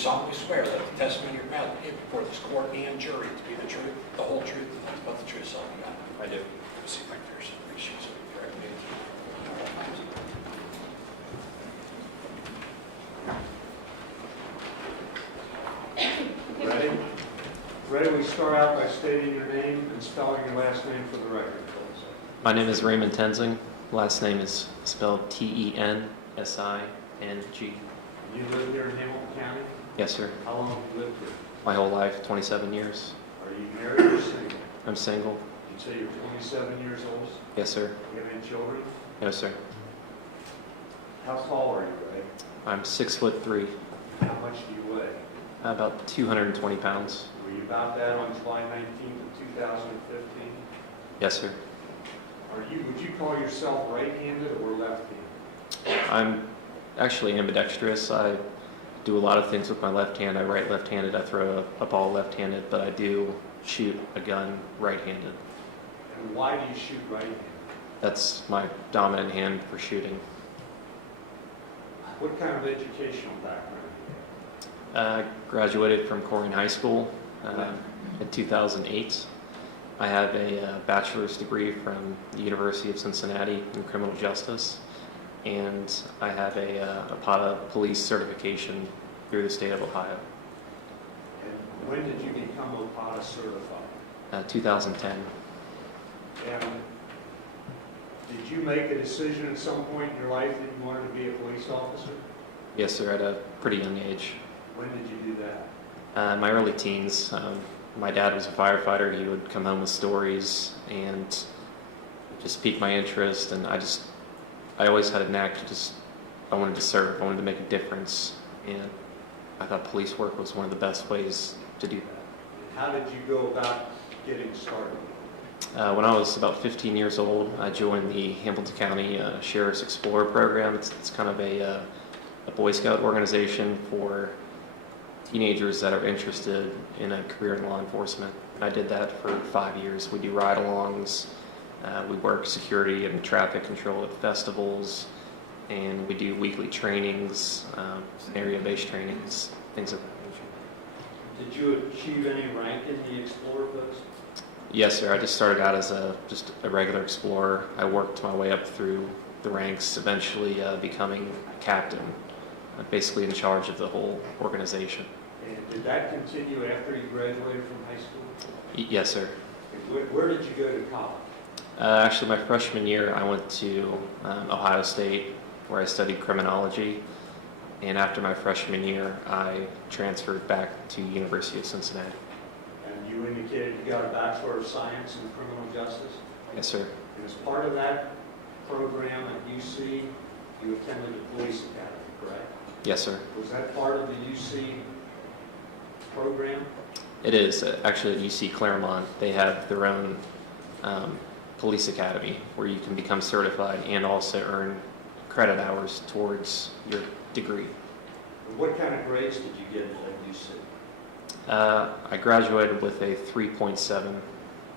solemnly swear that the testimony you're about to give before this court and jury to be the truth, the whole truth, and nothing but the truth, so help you God? I do. See if I can there's three sheets of paper I made. Ready? Ready, we start out by stating your name and spelling your last name for the record, please. My name is Raymond Tenzing. Last name is spelled Tensing. You live here in Hamilton County? Yes, sir. How long have you lived here? My whole life, 27 years. Are you married or single? I'm single. You say you're 27 years old? Yes, sir. Do you have any children? No, sir. How tall are you, Ray? I'm 6'3", How much do you weigh? about 220 pounds. Were you about that on July 19th of 2015? Yes, sir. Would you call yourself right-handed or left-handed? I'm actually ambidextrous. I do a lot of things with my left hand. I write left-handed. I throw a ball left-handed, but I do shoot a gun right-handed. And why do you shoot right-handed? That's my dominant hand for shooting. What kind of educational background do you have? Graduated from Corning High School in 2008. I have a bachelor's degree from the University of Cincinnati in criminal justice, and I have a PATA police certification through the state of Ohio. And when did you become OPATA certified? 2010. And did you make a decision at some point in your life that you wanted to be a police officer? Yes, sir, at a pretty young age. When did you do that? My early teens. My dad was a firefighter. He would come home with stories and just piqued my interest, and I always had a knack to I wanted to serve. I wanted to make a difference, and I thought police work was one of the best ways to do that. How did you go about getting started? When I was about 15 years old, I joined the Hamilton County Sheriff's Explorer program. It's kind of a Boy Scout organization for teenagers that are interested in a career in law enforcement. And I did that for 5 years. We do ride-alongs, we work security and traffic control at festivals, and we do weekly trainings, area-based trainings, things of that nature. Did you achieve any rank in the Explorer post? Yes, sir. I just started out as just a regular explorer. I worked my way up through the ranks, eventually becoming captain, basically in charge of the whole organization. And did that continue after you graduated from high school? Yes, sir. Where did you go to college? Actually, my freshman year, I went to Ohio State, where I studied criminology. And after my freshman year, I transferred back to University of Cincinnati. And you indicated you got a Bachelor of Science in Criminal Justice? Yes, sir. And as part of that program at UC, you attended the Police Academy, correct? Yes, sir. Was that part of the UC program? It is. Actually, at UC Claremont, they have their own police academy where you can become certified and also earn credit hours towards your degree. And what kind of grades did you get at UC? I graduated with a 3.7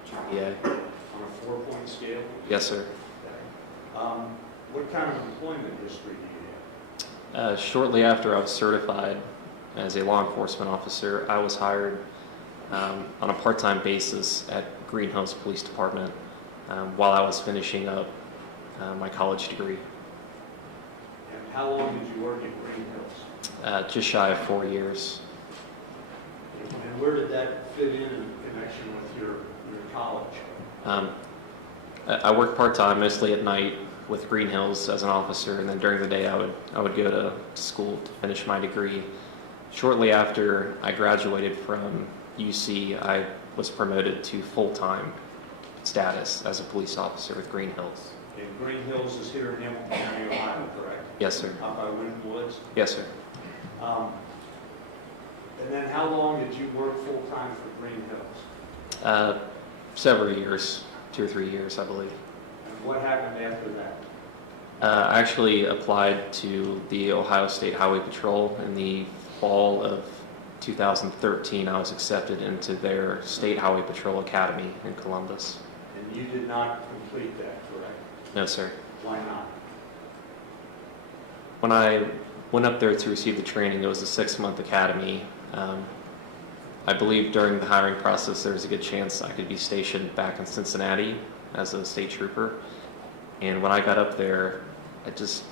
GPA. On a 4-point scale? Yes, sir. Okay. What kind of employment history do you have? Shortly after I was certified as a law enforcement officer, I was hired on a part-time basis at Green Hills Police Department while I was finishing up my college degree. And how long did you work at Green Hills? Just shy of 4 years. And where did that fit in connection with your college? I worked part-time, mostly at night, with Green Hills as an officer, and then during the day I would go to school to finish my degree. Shortly after I graduated from UC, I was promoted to full-time status as a police officer with Green Hills. And Green Hills is here in Hamilton County, Ohio, correct? Yes, sir. Out by Winton Woods? Yes, sir. And then how long did you work full-time for Green Hills? Several years, 2 or 3 years, I believe. And what happened after that? I actually applied to the Ohio State Highway Patrol in the fall of 2013. I was accepted into their State Highway Patrol Academy in Columbus. And you did not complete that, correct? No, sir. Why not? When I went up there to receive the training. It was a 6-month academy. I believe during the hiring process there was a good chance I could be stationed back in Cincinnati as a state trooper. And when I got up there, I just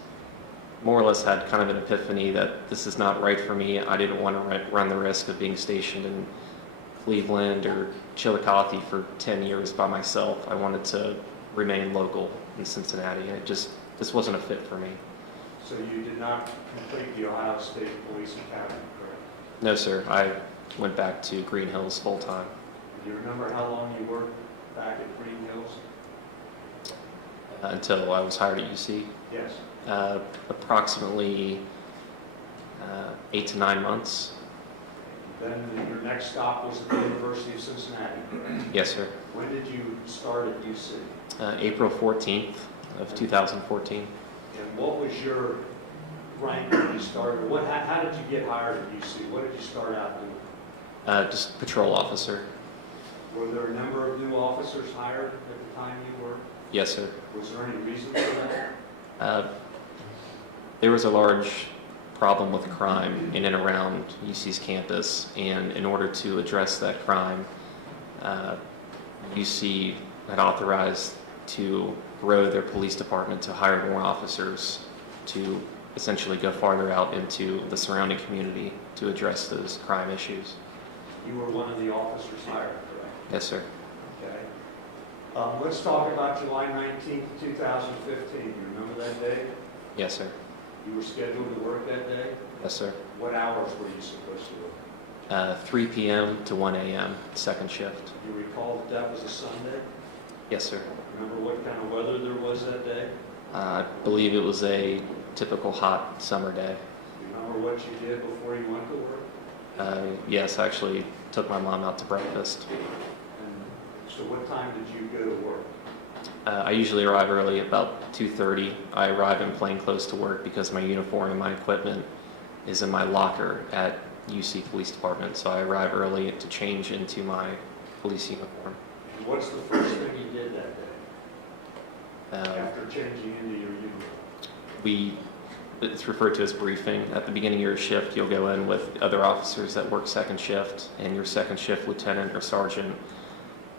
more or less had kind of an epiphany that this is not right for me. I didn't want to run the risk of being stationed in Cleveland or Chillicothe for 10 years by myself. I wanted to remain local in Cincinnati, and this wasn't a fit for me. So you did not complete the Ohio State Police Academy, correct? No, sir. I went back to Green Hills full time. Do you remember how long you worked back at Green Hills? Until I was hired at UC. Yes. Approximately 8 to 9 months. Then your next stop was at the University of Cincinnati, correct? Yes, sir. When did you start at UC? April 14th of 2014. And what was your rank when you started? How did you get hired at UC? What did you start out doing? Just patrol officer. Were there a number of new officers hired at the time you were? Yes, sir. Was there any reason for that? There was a large problem with crime in and around UC's campus, and in order to address that crime, UC had authorized to grow their police department to hire more officers to essentially go farther out into the surrounding community to address those crime issues. You were one of the officers hired, correct? Yes, sir. Okay. Let's talk about July 19th, 2015. You remember that day? Yes, sir. You were scheduled to work that day? Yes, sir. What hours were you supposed to work? 3 p.m. to 1 a.m., second shift. Do you recall that was a Sunday? Yes, sir. Remember what kind of weather there was that day? I believe it was a typical hot summer day. Do you remember what you did before you went to work? Yes, I actually took my mom out to breakfast. And so what time did you go to work? I usually arrive early, about 2:30. I arrive in plain clothes to work because my uniform and my equipment is in my locker at UC Police Department. So I arrive early to change into my police uniform. And what's the first thing you did that day after changing into your uniform? It's referred to as briefing. At the beginning of your shift, you'll go in with other officers that work second shift, and your second shift lieutenant or sergeant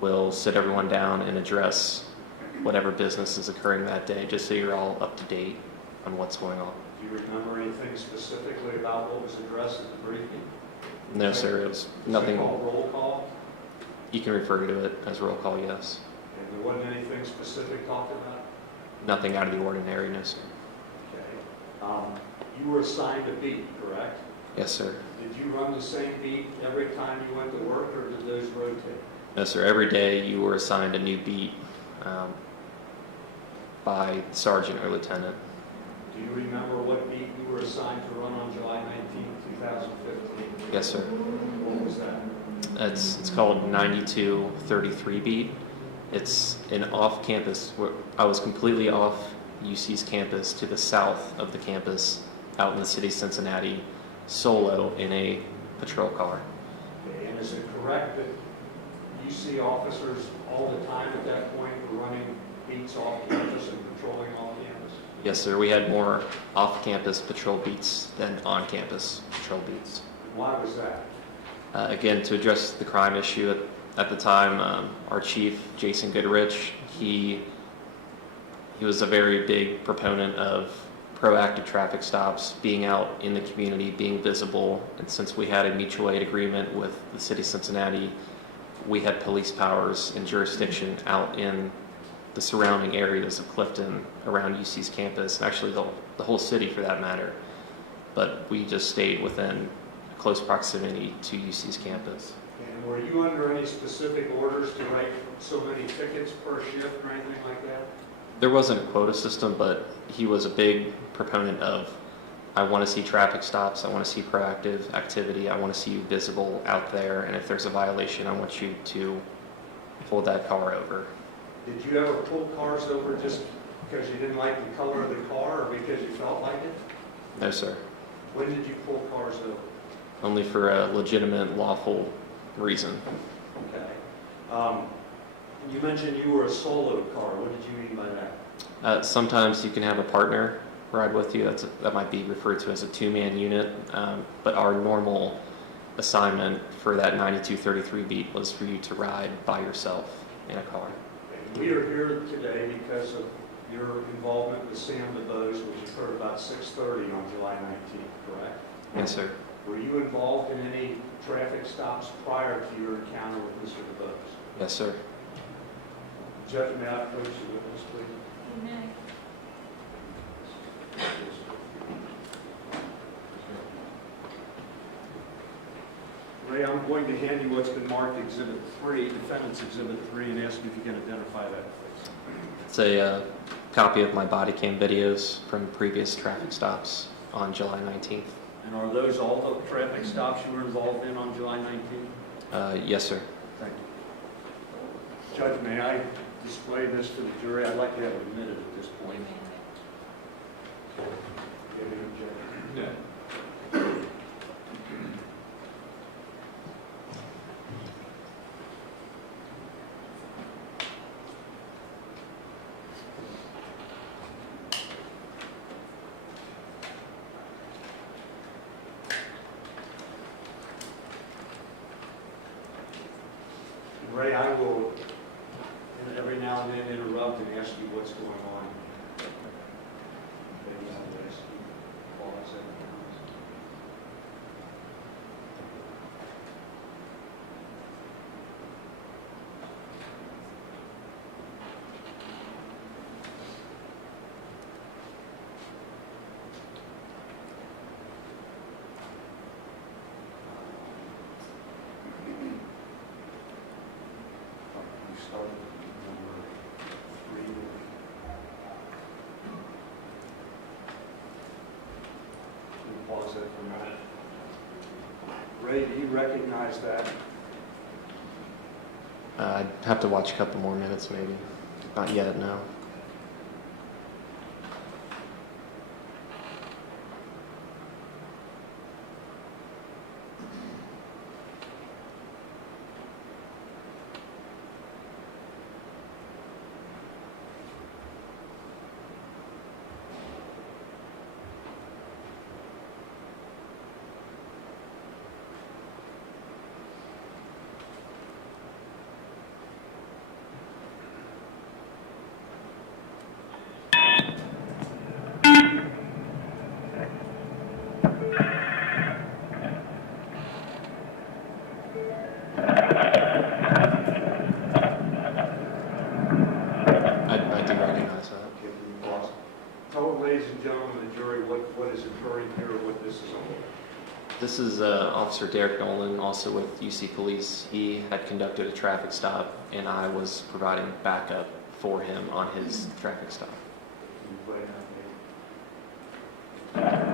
will sit everyone down and address whatever business is occurring that day, just so you're all up to date on what's going on. Do you remember anything specifically about what was addressed at the briefing? No, sir, it was nothing. Called roll call? You can refer to it as roll call, yes. And there wasn't anything specific talked about? Nothing out of the ordinary, no, sir. Okay. You were assigned a beat, correct? Yes, sir. Did you run the same beat every time you went to work, or did those rotate? No, sir. Every day you were assigned a new beat by sergeant or lieutenant. Do you remember what beat you were assigned to run on July 19, 2015? Yes, sir. What was that? It's called 9233 beat. It's an off-campus. I was completely off UC's campus to the south of the campus, out in the city of Cincinnati, solo in a patrol car. Okay. And is it correct that UC officers all the time at that point were running beats off campus and patrolling off campus? Yes, sir. We had more off-campus patrol beats than on-campus patrol beats. And why was that? Again, to address the crime issue at the time, our chief, Jason Goodrich, he was a very big proponent of proactive traffic stops, being out in the community, being visible. And since we had a mutual aid agreement with the city of Cincinnati, we had police powers and jurisdiction out in the surrounding areas of Clifton around UC's campus, and actually the whole city for that matter. But we just stayed within close proximity to UC's campus. And were you under any specific orders to write so many tickets per shift or anything like that? There wasn't a quota system, but he was a big proponent of, I want to see traffic stops, I want to see proactive activity, I want to see you visible out there, and if there's a violation, I want you to pull that car over. Did you ever pull cars over just because you didn't like the color of the car or because you felt like it? No, sir. When did you pull cars over? Only for a legitimate, lawful reason. Okay. You mentioned you were a solo car. What did you mean by that? Sometimes you can have a partner ride with you. That might be referred to as a two-man unit, but our normal assignment for that 9233 beat was for you to ride by yourself in a car. And we are here today because of your involvement with Sam DuBose, which occurred about 6:30 on July 19th, correct? Yes, sir. Were you involved in any traffic stops prior to your encounter with Mr. DuBose? Yes, sir. Judge, may I approach the witness, please? Amen. Ray, I'm going to hand you what's been marked Exhibit 3, Defendant's Exhibit 3, and ask you if you can identify that, please. It's a copy of my body cam videos from previous traffic stops on July 19th. And are those all the traffic stops you were involved in on July 19th? Yes, sir. Thank you. Judge, may I display this to the jury? I'd like to have it admitted at this point. Any objection? No. Ray, I will every now and then interrupt and ask you what's going on. Maybe I'll ask you, pause it. You started with number 3. We'll pause that for a minute. Ray, do you recognize that? I'd have to watch a couple more minutes, maybe. Not yet, no. I do recognize that. Okay, will you pause? Tell the ladies and gentlemen of the jury what is occurring here, what this is all about. This is Officer Derek Nolan, also with UC Police. He had conducted a traffic stop, and I was providing backup for him on his traffic stop. Can you play that, maybe?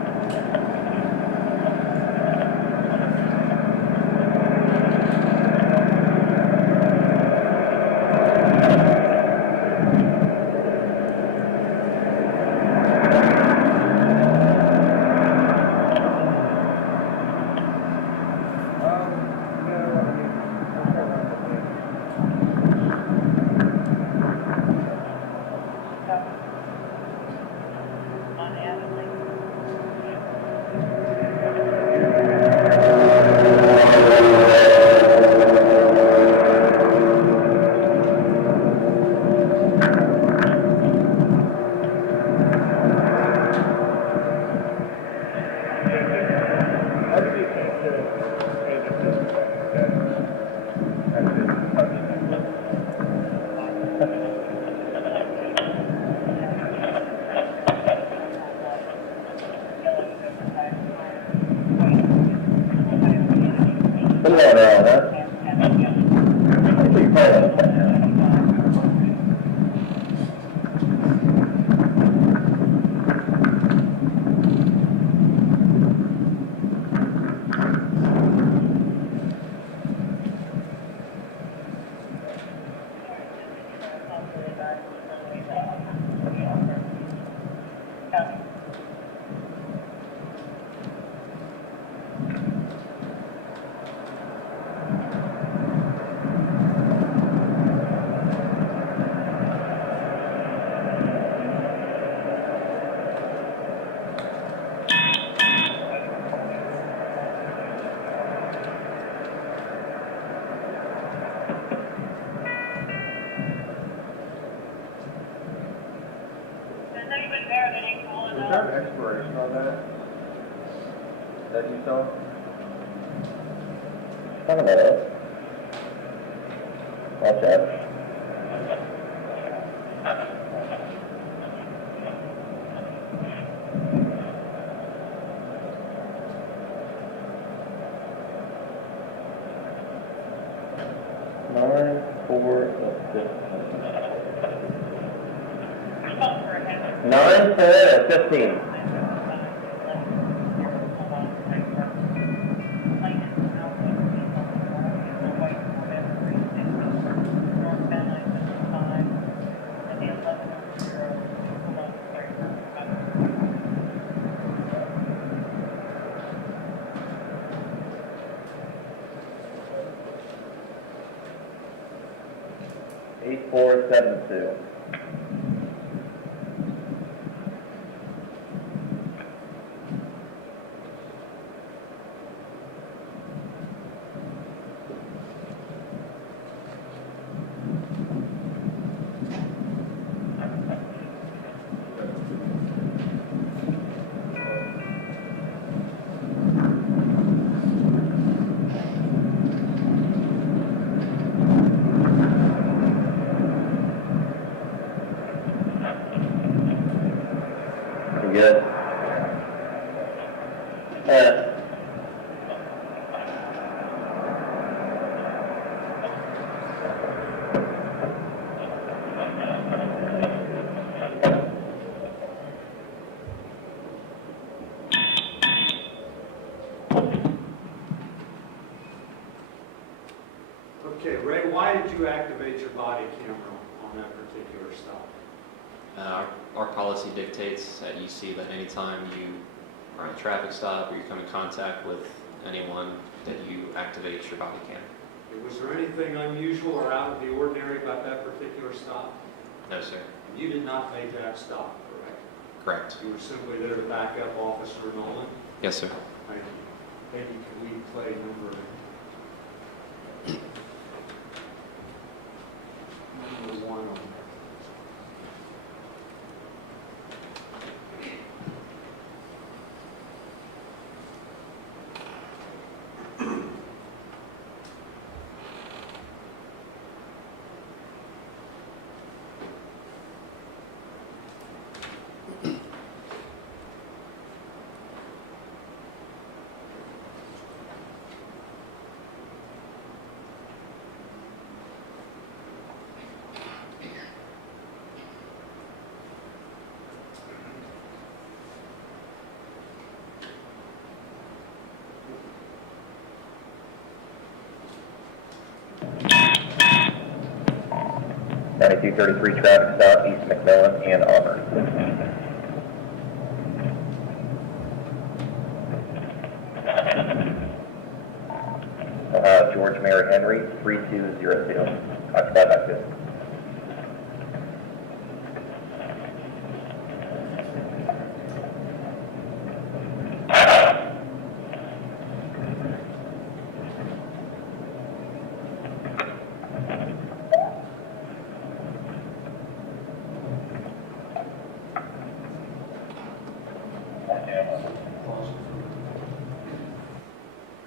there an expiration on that? That you saw? Talking about it. Watch out. Nine, 4, 15. Eight, 4, 7, 2. Good. Okay, Ray, why did you activate your body camera on that particular stop? Our policy dictates at UC that anytime you are on a traffic stop or you come in contact with anyone, that you activate your body cam. Was there anything unusual or out of the ordinary about that particular stop? No, sir. You did not make that stop, correct? Correct. You were simply there to back up Officer Nolan? Yes, sir. Thank you. Maybe can we play number 1 on there? Ninety-two 33 traffic stop, East McMillan and Auburn. George Mayor Henry, 3202. Occupied by 2.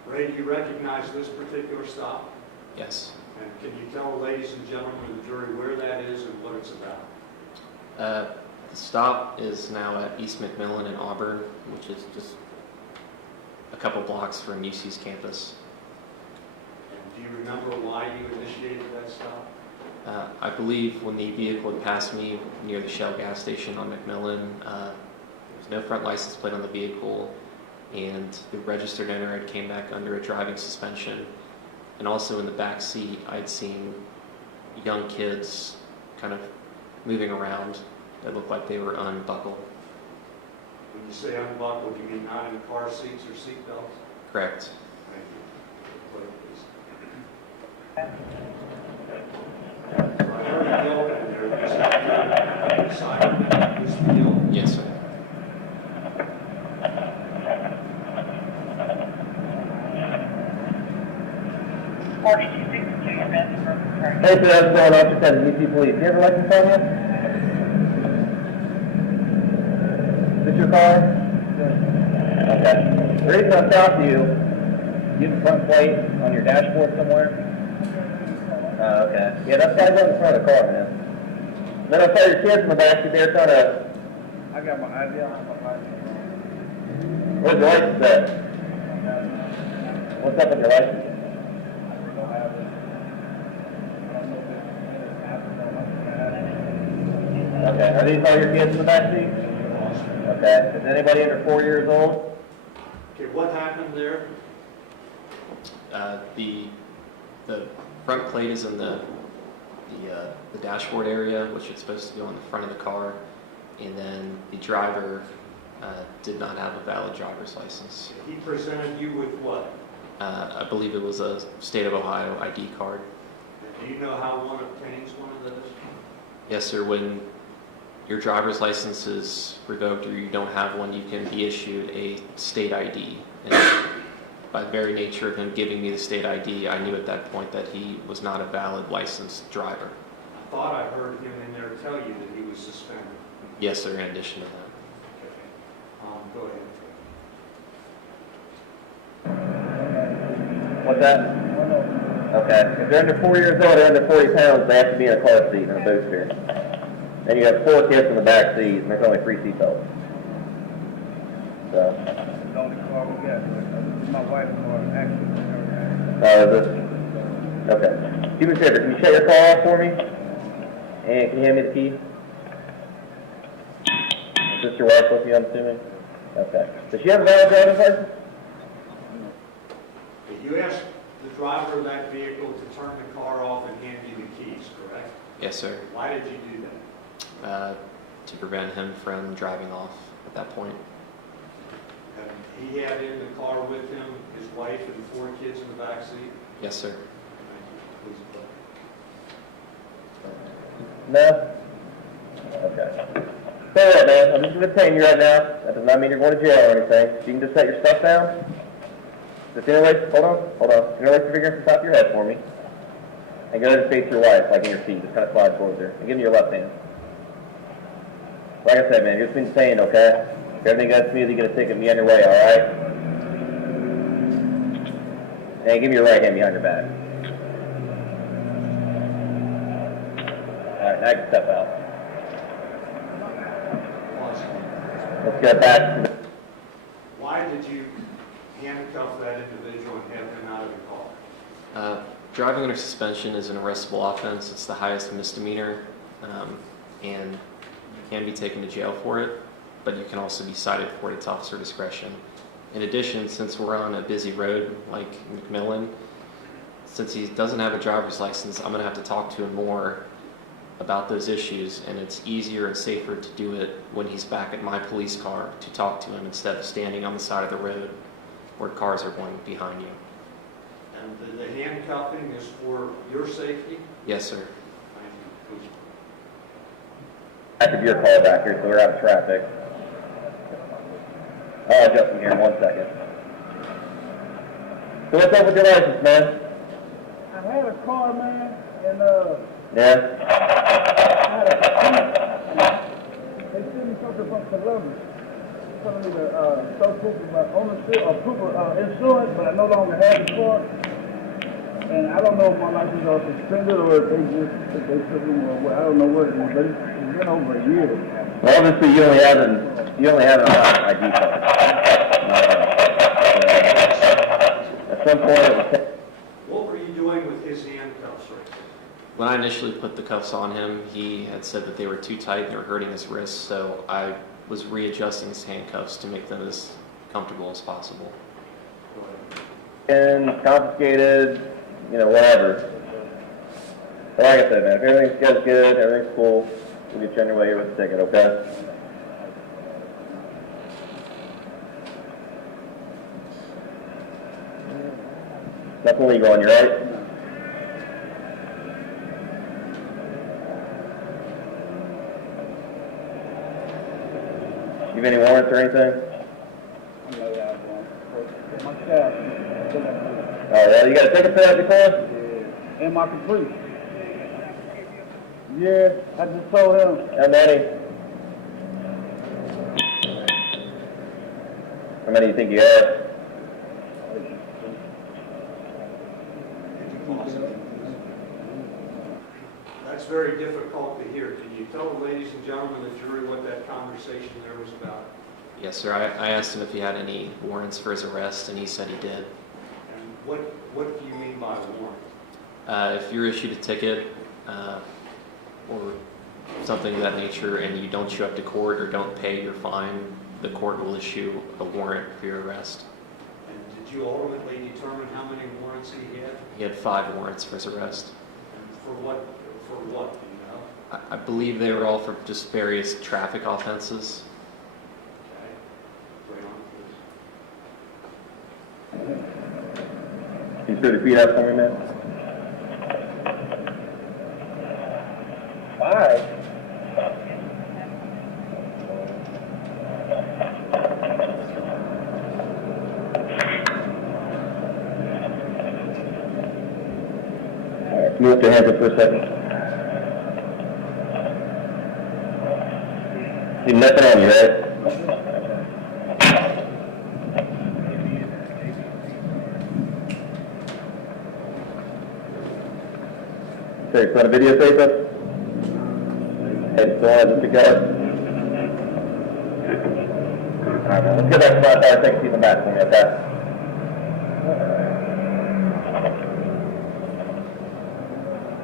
Ray, do you recognize this particular stop? Yes. And can you tell the ladies and gentlemen of the jury where that is and what it's about? The stop is now at East McMillan in Auburn, which is just a couple blocks from UC's campus. And do you remember why you initiated that stop? I believe when the vehicle had passed me near the Shell gas station on McMillan, there was no front license plate on the vehicle, and the registered owner had came back under a driving suspension. And also in the back seat, I'd seen young kids kind of moving around that looked like they were unbuckled. When you say unbuckled, you mean not in car seats or seat belts? Correct. Thank you. Play, please. So I heard a yell in there. You decided that was the yell. Yes, sir. Hey, so that's going on to UC Police. You ever license on you? this your car? Okay. The reason I'm talking to you, you have a front plate on your dashboard somewhere? Oh, okay. Yeah, that's gotta go in the front of the car, man. Then I saw your kids in the backseat there trying to... I got my idea on my license. Where's your license at? What's up with your license? Don't have it. I don't know if it's after Okay. Are these all your kids in the backseat? Okay. Is anybody under 4 years old? Okay, what happened there? The front plate is in the dashboard area, which is supposed to go on the front of the car, and then the driver did not have a valid driver's license. He presented you with what? I believe it was a state of Ohio ID card. Do you know how one obtains one of those? Yes, sir. When your driver's license is revoked or you don't have one, you can be issued a state ID. And by the very nature of him giving me the state ID, I knew at that point that he was not a valid licensed driver. I thought I heard him in there tell you that he was suspended. Yes, sir, in addition to that. Okay. Go ahead. What's that? Okay. If they're under 4 years old or under 40 pounds, they have to be in a car seat and a booster. Then you have 4 kids in the back seat, and there's only 3 seatbelts. So. the only car we got. This is my wife's car, actually. Is this? Okay. Do me a favor, can you shut your car off for me? And can you hand me the key? Is this your wife with you, I'm assuming? Okay. Does she have a valid driver's license? You asked the driver of that vehicle to turn the car off and hand you the keys, correct? Yes, sir. Why did you do that? To prevent him from driving off at that point. He had in the car with him his wife and 4 kids in the back seat? Yes, sir. Please vote. No? Okay. So what, man? I'm just going to detain you right now. That does not mean you're going to jail or anything. You can just set your stuff down. Just interlace, hold on. Interlace your fingers to the top of your head for me. And go ahead and face your wife, like in your seat. Just kind of slide towards her. And give me your left hand. Like I said, man, you're just being detained, okay? If everything goes smooth, you get a ticket, be on your way, alright? And give me your right hand behind your back. Alright, now you can step out. Let's get back to the... Why did you handcuff that individual and have him out of the car? Driving under suspension is an arrestable offense. It's the highest misdemeanor, and you can be taken to jail for it, but you can also be cited for it. It's officer discretion. In addition, since we're on a busy road like McMillan, since he doesn't have a driver's license, I'm going to have to talk to him more about those issues, and it's easier and safer to do it when he's back at my police car to talk to him instead of standing on the side of the road where cars are going behind you. And the handcuffing is for your safety? Yes, sir. Thank you. Please. Back of your call back here, so we're out of traffic. I'll adjust from here in 1 second. So what's up with your license, man? I had a car, man, and Yeah? I had a they sent me something from Columbus. Telling me to show proof of my ownership or proof of insurance, but I no longer have the car. And I don't know if my license is suspended or if they took me or what. I don't know what it is, but it's been over a year. Well, obviously you only have an ID card. At some point it was... What were you doing with his handcuffs right there? When I initially put the cuffs on him, he had said that they were too tight and they were hurting his wrists, so I was readjusting his handcuffs to make them as comfortable as possible. Go ahead. And confiscated, whatever. But like I said, man, if everything's good, everything's cool, we'll get you on your way here with the ticket, okay? Nothing illegal on you, right? You have any warrants or anything? I know that one. My staff. Oh, yeah, you got a ticket for that before? Yeah. And my Caprice. Yeah, I just told him. How many? How many do you think you have? That's very difficult to hear. Can you tell the ladies and gentlemen of the jury what that conversation there was about? Yes, sir. I asked him if he had any warrants for his arrest, and he said he did. And what do you mean by a warrant? If you're issued a ticket or something of that nature and you don't show up to court or don't pay your fine, the court will issue a warrant for your arrest. And did you ultimately determine how many warrants he had? He had 5 warrants for his arrest. And for what, do you know? I believe they were all for just various traffic offenses. Okay. Right on, please. Can you put your feet up for me, man? 5. All right, can you lift your hands up for a second? You're nothing on you, right? Okay, so on a videotape us? Head forward, pick up. Alright, man, let's get back to my car, take a seat in the back for me, okay?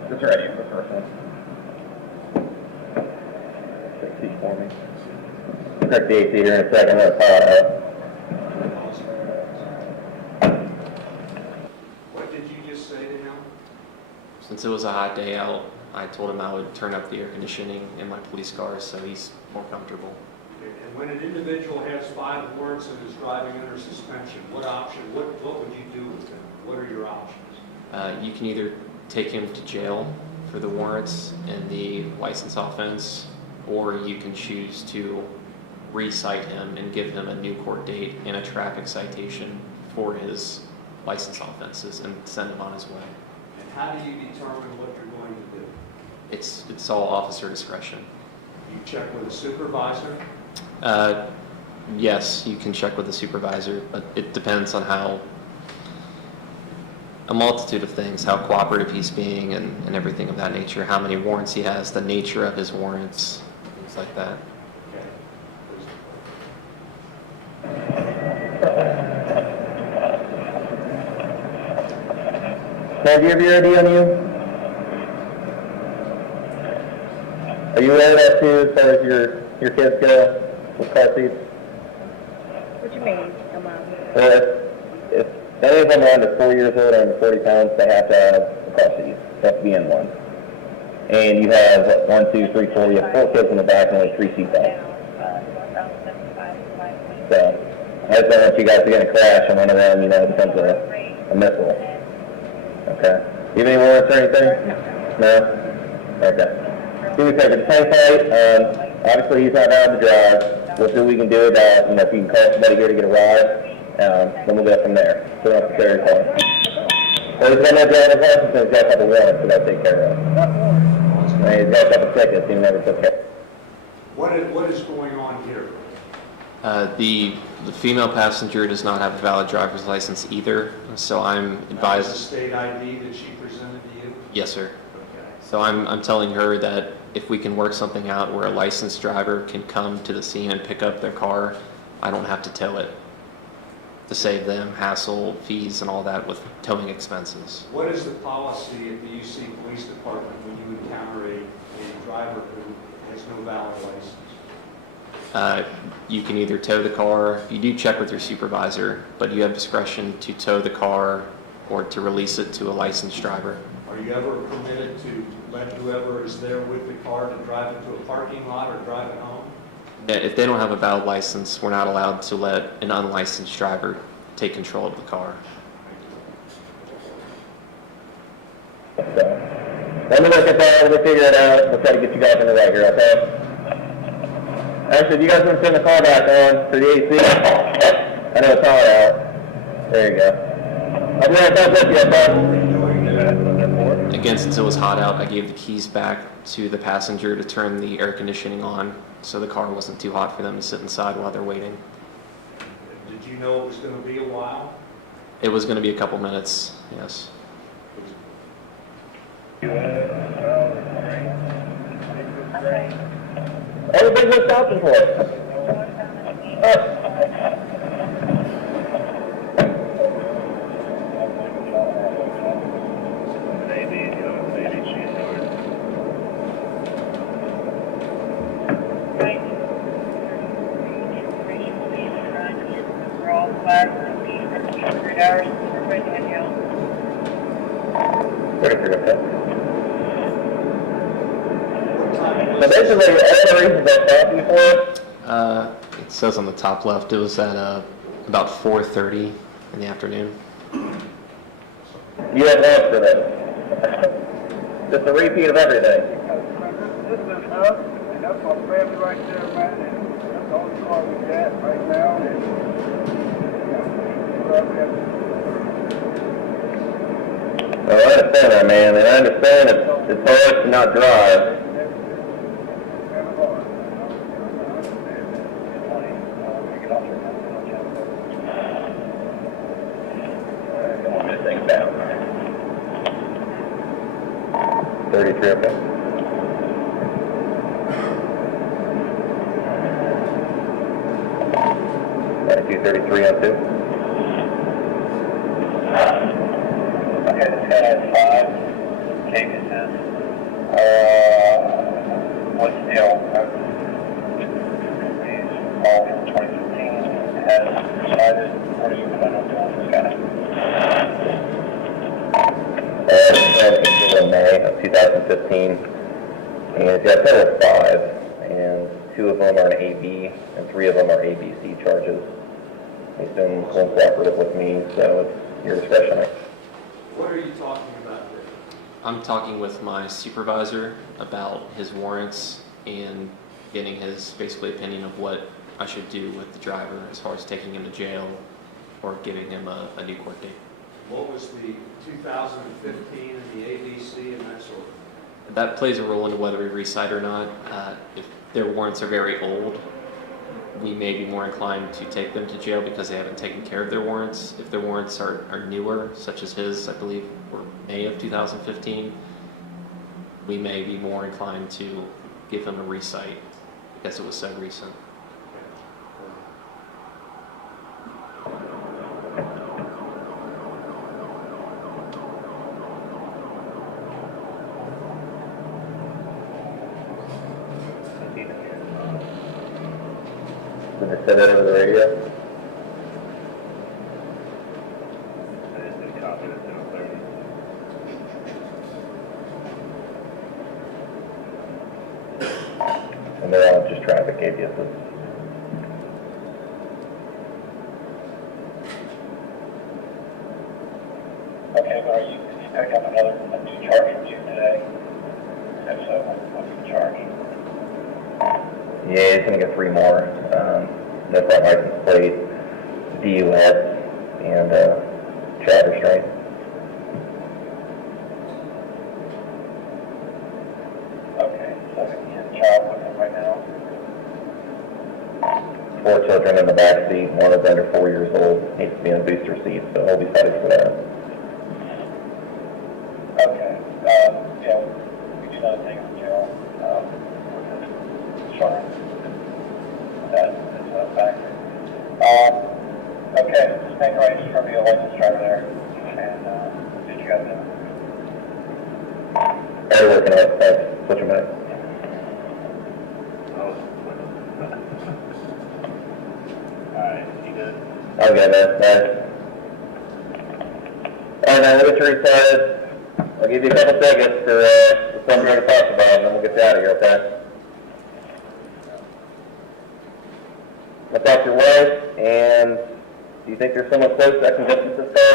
Just ready for the first one. Take a seat for me. Correct the AC here in a second, I'm gonna power it up. What did you just say to him? Since it was a hot day out, I told him I would turn up the air conditioning in my police car so he's more comfortable. And when an individual has 5 warrants and is driving under suspension, what would you do with him? What are your options? You can either take him to jail for the warrants and the license offense, or you can choose to re-cite him and give him a new court date and a traffic citation for his license offenses and send him on his way. And how do you determine what you're going to do? It's all officer discretion. You check with a supervisor? Yes, you can check with the supervisor, but it depends on a multitude of things, how cooperative he's being and everything of that nature, how many warrants he has, the nature of his warrants, things like that. Sam, do you have your ID on you? Are you aware of that too, as far as your kids go with car seats? What you mean, come on? If any of them are under 4 years old or under 40 pounds, they have to have a car seat. They have to be in one. And you have, what, 1, 2, 3, 4, you have 4 kids in the back and only 3 seat belts. So, I just don't want you guys to get in a crash and one of them, it becomes a missile. Okay. Do you have any warrants or anything? No? Okay. Do me a favor, just hang tight. Obviously, he's not allowed to drive. We'll see what we can do about, if you can call somebody here to get a ride, then we'll go from there. So don't have to carry your car. Well, he's got no driver's license and he's got a couple warrants that I'll take care of. And he's got a couple tickets he never took care of. What is going on here? The female passenger does not have a valid driver's license either, so I'm That was advised. the state ID that she presented to you? Yes, sir. Okay. So I'm telling her that if we can work something out where a licensed driver can come to the scene and pick up their car, I don't have to tow it, to save them hassle, fees, and all that with towing expenses. What is the policy at the UC Police Department when you encounter a driver who has no valid license? You can either tow the car, you do check with your supervisor, but you have discretion to tow the car or to release it to a licensed driver. Are you ever permitted to let whoever is there with the car to drive it to a parking lot or drive it home? If they don't have a valid license, we're not allowed to let an unlicensed driver take control of the car. So, let me look at that, we'll figure it out, we'll try to get you guys in the right here, okay? Actually, if you guys want to turn the car back on for the AC, I know it's hot out. There you go. I'll be right back with you, okay? Again, since it was hot out, I gave the keys back to the passenger to turn the air conditioning on so the car wasn't too hot for them to sit inside while they're waiting. Did Did you know it was going to be a while? It was going to be a couple minutes, yes. Everybody's been stopping for it. So basically, all the reasons I stopped you for, It says on the top left, it was at about 4:30 in the afternoon. you have lunch for them. Just a repeat of everything. This is us, and that's my family right there, man, and that's the only car we got right now, and I understand that, man, and I understand it's hard to not drive. Come on, things down. 33, okay. Latitude 33 on 2. Okay, this guy has 5 cases. What's the deal? These all from 2015 has decided, what are you planning on doing with this guy? In May of 2015, and yeah, a total of 5, and 2 of them are an AB, and 3 of them are ABC charges. He's been cooperative with me, so it's your discretion. What are you talking about there? I'm talking with my supervisor about his warrants and getting his basically opinion of what I should do with the driver as far as taking him to jail or giving him a new court date. What was the 2015 and the ABC and that sort of? That plays a role into whether we recite or not. If their warrants are very old, we may be more inclined to take them to jail because they haven't taken care of their warrants. If their warrants are newer, such as his, I believe, were May of 2015, we may be more inclined to give him a recite because it was so recent. Did they say that over the radio? And they're all just traffic ABSs. Okay, but are you pick up a new charge from you today? If so, what's the charge? Yeah, he's gonna get 3 more. No front license plate, DUS, and child restraint. Okay, so he has a child with him right now? 4 children in the back seat, one is under 4 years old, needs to be in a booster seat, so he'll be cited for that. Okay, yeah, we do not take him to jail, insurance. That is a fact. Okay, just make arrangements for me a license driver there, and did you guys know? They're working on it, thanks, switch them back. Alright, you good? I'm good, man, thanks. Alright, man, let me get you restarted. I'll give you a couple seconds for the stuff we're going to talk about, and then we'll get you out of here, okay? I'll talk to your wife, and do you think there's someone close that can get to this car?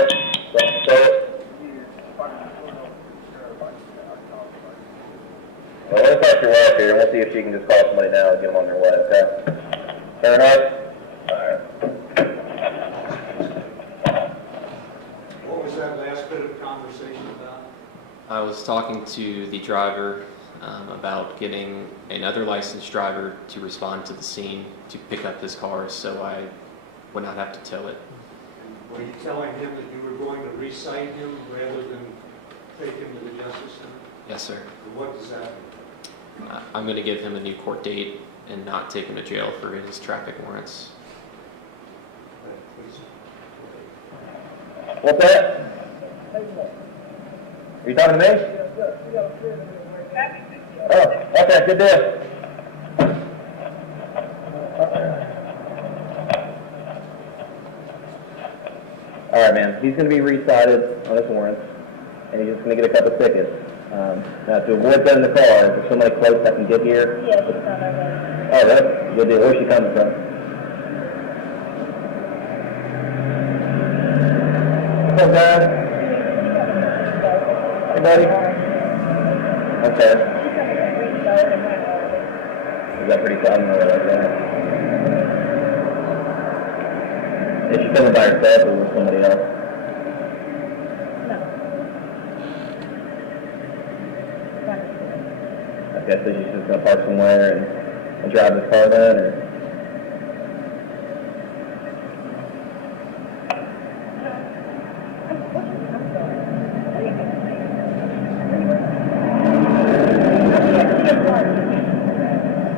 Something to show it? Well, let me talk to your wife here, and we'll see if she can just call somebody now and get them on their way, okay? Fair enough? Alright. What was that last bit of conversation about? I was talking to the driver about getting another licensed driver to respond to the scene to pick up his car, so I would not have to tow it. Were you telling him that you were going to recite him rather than take him to the Justice Center? Yes, sir. And what does that mean? I'm going to give him a new court date and not take him to jail for his traffic warrants. What's that? Are you talking to me? Oh, okay, good deal. All right, man. He's going to be recited on his warrants, and he's just going to get a couple tickets. Now, to avoid getting in the car, is there somebody close that can get here? Yeah, she's on her way. Oh, really? Good deal. Where's she coming from? What's up, guys? Hey, buddy. Okay. Is that pretty fun? Or like that? Is she coming by herself or with somebody else? Okay, so she's just gonna park somewhere and drive this car then, or?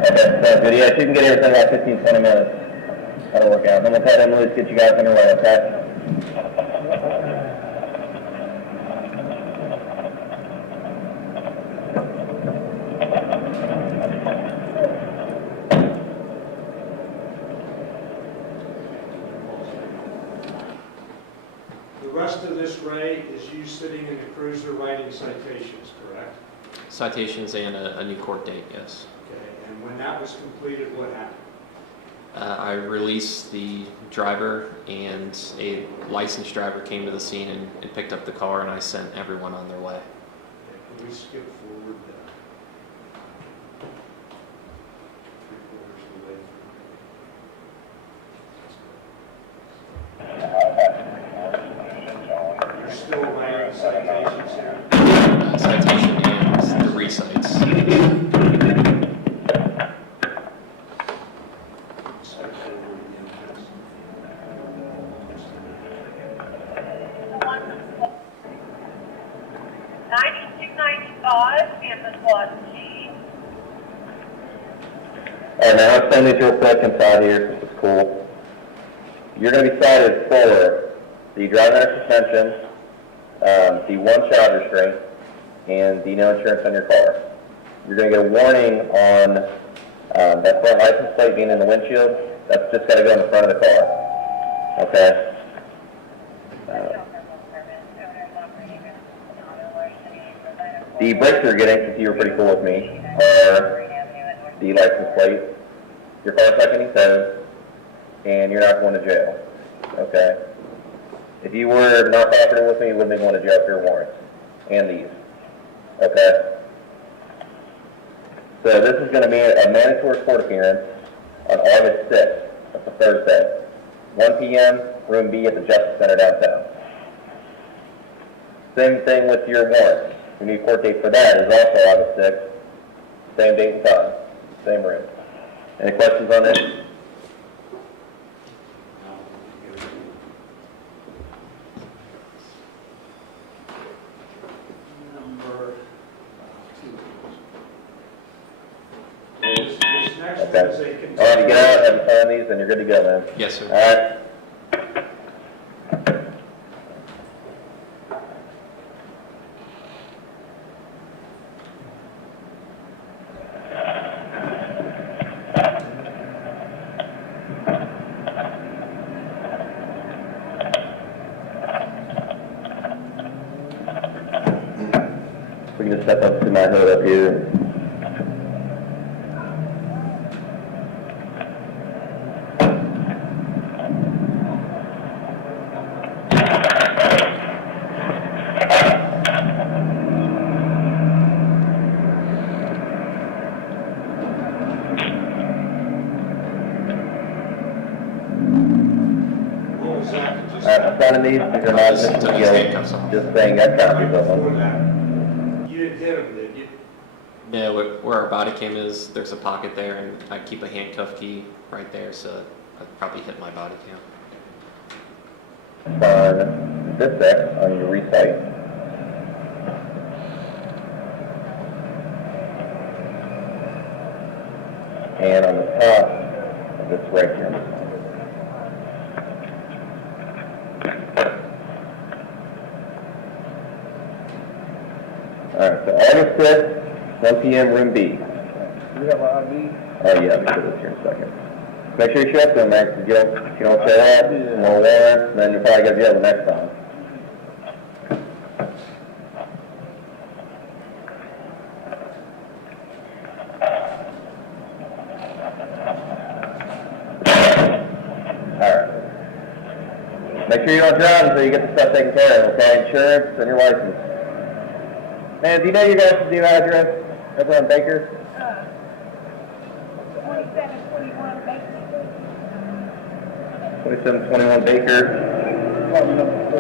Okay, sounds good. Yeah, she can get here within about 15, 20 minutes. That'll work out. Then we'll have Emily get you guys on your way, okay? The rest of this, Ray, is you sitting in the cruiser writing citations, correct? Citations and a new court date, yes. Okay, and when that was completed, what happened? I released the driver, and a licensed driver came to the scene and picked up the car, and I sent everyone on their way. Okay, can we skip forward 3/4 of the way through? You're still writing citations here? Citation and the recites. Alright, now I'll send these real quick inside here, this is cool. You're going to be cited for the driving under suspension, the one child restraint, and the no insurance on your car. You're going to get a warning on that front license plate being in the windshield. That's just got to go in the front of the car. Okay? The breaks you're getting, since you were pretty cool with me, are the license plate, your car's not getting towed, and you're not going to jail. Okay? If you were not cooperating with me, you wouldn't be going to jail for your warrants. And these. Okay? So this is going to be a mandatory court appearance on August 6th. That's a Thursday. 1 p.m., room B at the Justice Center downtown. Same thing with your warrants. Your new court date for that is also August 6th. Same date and time. Same room. Any questions on this? Number 2. This next one is a Okay. All right, you get out, have you signed these, and you're good to go, man. Yes, sir. All right. We can just step up to my hood up here. What was that? All right, I'm signing these are not Just just took his handcuffs off. just saying got copies of Before them. that, you didn't hit him, did you? No, where our body cam is, there's a pocket there, and I keep a handcuff key right there, so I'd probably hit my body cam. sign this X on your recite. And on the top of this right here. Alright, so August 5th, 1 p.m. room B. Do you have an ID? Oh yeah, let me do this here in a second. Make sure you show up to them, Max, if you don't show up, no warrant, then you'll probably go to jail the next time. Alright. Make sure you don't drive until you get the stuff taken care of, okay? Insurance and your license. Man, do you know your guys' new address over on Baker? 2721 Baker Street. 2721 Baker. Apartment number 4.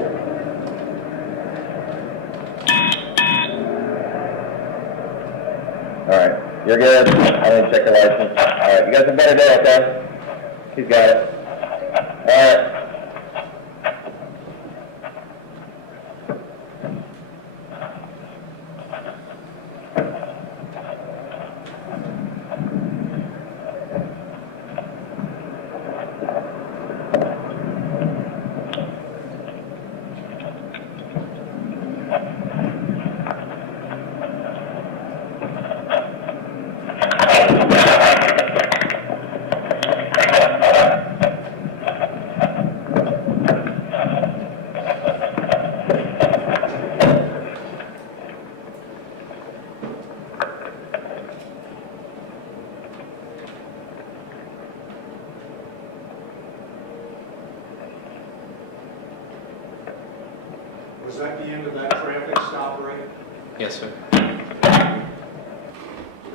Alright, you're good. I didn't check your license. Alright, you guys have a better day, okay? He's got it. Alright. Was that the end of that traffic stop, Ray? Yes, sir. Go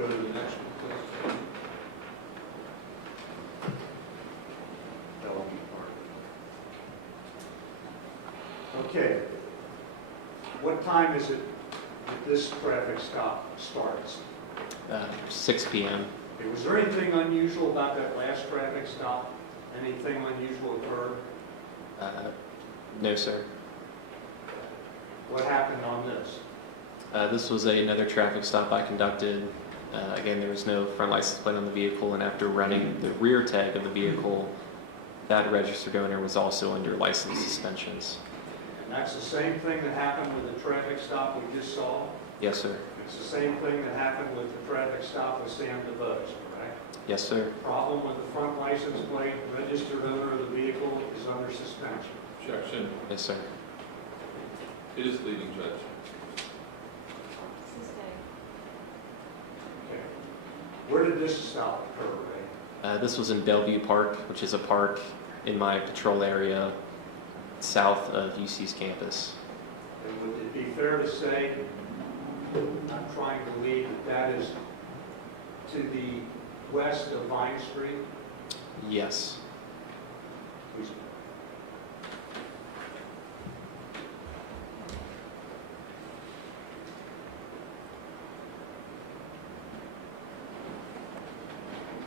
to the next one, please. Bellevue Park. Okay. What time is it that this traffic stop starts? 6 p.m. Okay, was there anything unusual about that last traffic stop? Anything unusual occurred? No, sir. What happened on this? This was another traffic stop I conducted. Again, there was no front license plate on the vehicle, and after running the rear tag of the vehicle, that registered owner was also under license suspensions. And that's the same thing that happened with the traffic stop we just saw? Yes, sir. It's the same thing that happened with the traffic stop with Sam DuBose, correct? Yes, sir. Problem with the front license plate, registered owner of the vehicle is under suspension. Objection. Yes, sir. It is leading judge. Okay. Where did this stop occur, Ray? This was in Bellevue Park, which is a park in my patrol area south of UC's campus. And would it be fair to say, I'm trying to believe that is to the west of Vine Street? Yes. Please.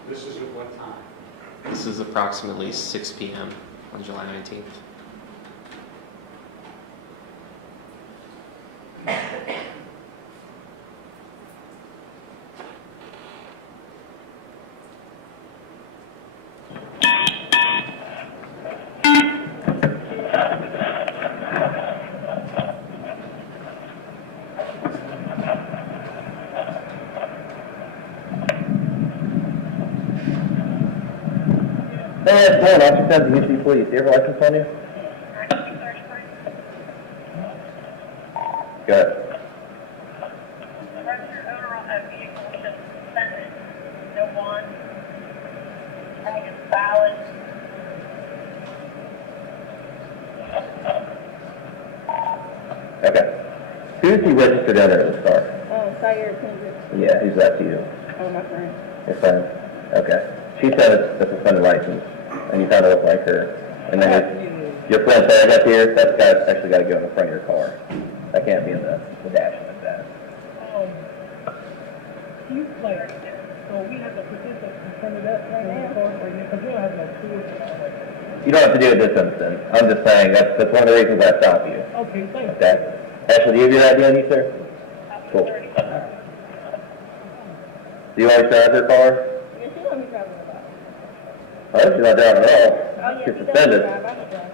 This is at what time? This is approximately 6 p.m. on July 19th. Hey, how's it going? Officer Townsend, UC Police. Do you have a license on you? Good. Registered owner of that vehicle is suspended. No one. I think it's valid. Okay. Who's the registered owner of this car? Oh, Sire Kendrick. Yeah, who's that to you? Oh, my friend. Your friend? Okay. She said it's a suspended license, and you kind of look like her. And then your friend said, up here, actually got to go in the front of your car. That can't be in the dash like that. You player. So we have to put this in front of that right now, because we don't have no tools. You don't have to do it this instant. I'm just saying, that's one of the reasons I stopped you. Okay, thank you. Okay? Ashley, do you have your ID on you, sir? Cool. Do you always drive your car? Yeah, she don't be driving the bus. Oh, she's not driving at all. Oh, yeah, She's she doesn't suspended. drive, I'm driving.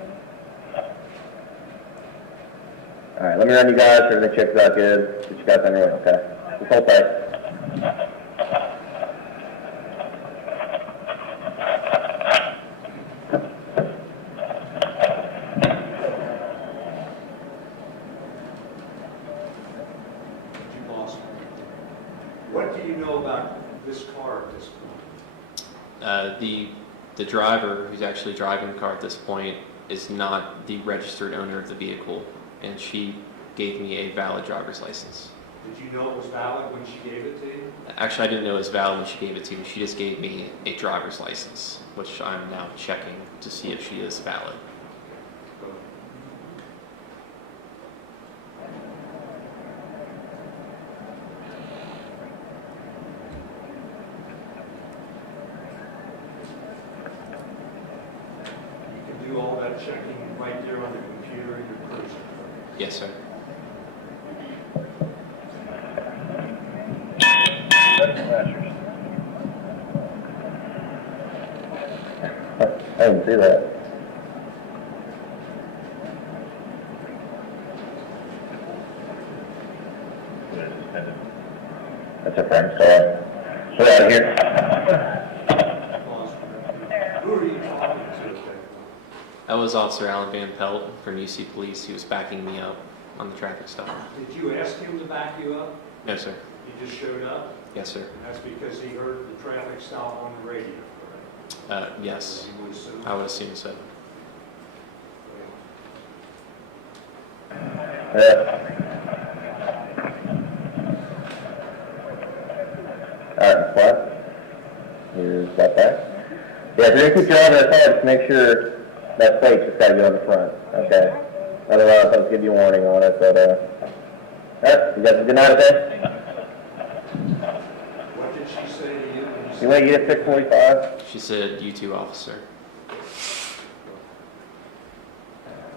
All right, let me run you guys. Everything checks out good. Get you guys on your way, okay? Just hold tight. DuBose. What do you know about this car at this point? The driver who's actually driving the car at this point is not the registered owner of the vehicle, and she gave me a valid driver's license. Did you know it was valid when she gave it to you? Actually, I didn't know it was valid when she gave it to me. She just gave me a driver's license, which I'm now checking to see if she is valid. Go. You can do all that checking right there on the computer in your cruiser. Yes, sir. I didn't see that. That's a friend's car. Get out of here. Who are you talking to today? That was Officer Alan Van Pelt from UC Police. He was backing me up on the traffic stop. Did you ask him to back you up? No, sir. He just showed up? Yes, sir. And that's because he heard the traffic stop on the radio, correct? Yes, You would assume? I would assume so. Yeah. All right, what? Here's that back. Yeah, if you're gonna keep driving that car, just make sure that plate's just gotta be on the front, okay? Otherwise, I'll give you a warning on it, but, all right, you guys have a good night, okay? What did she say to you when you You want to get at 6:45? She said, "You too, officer."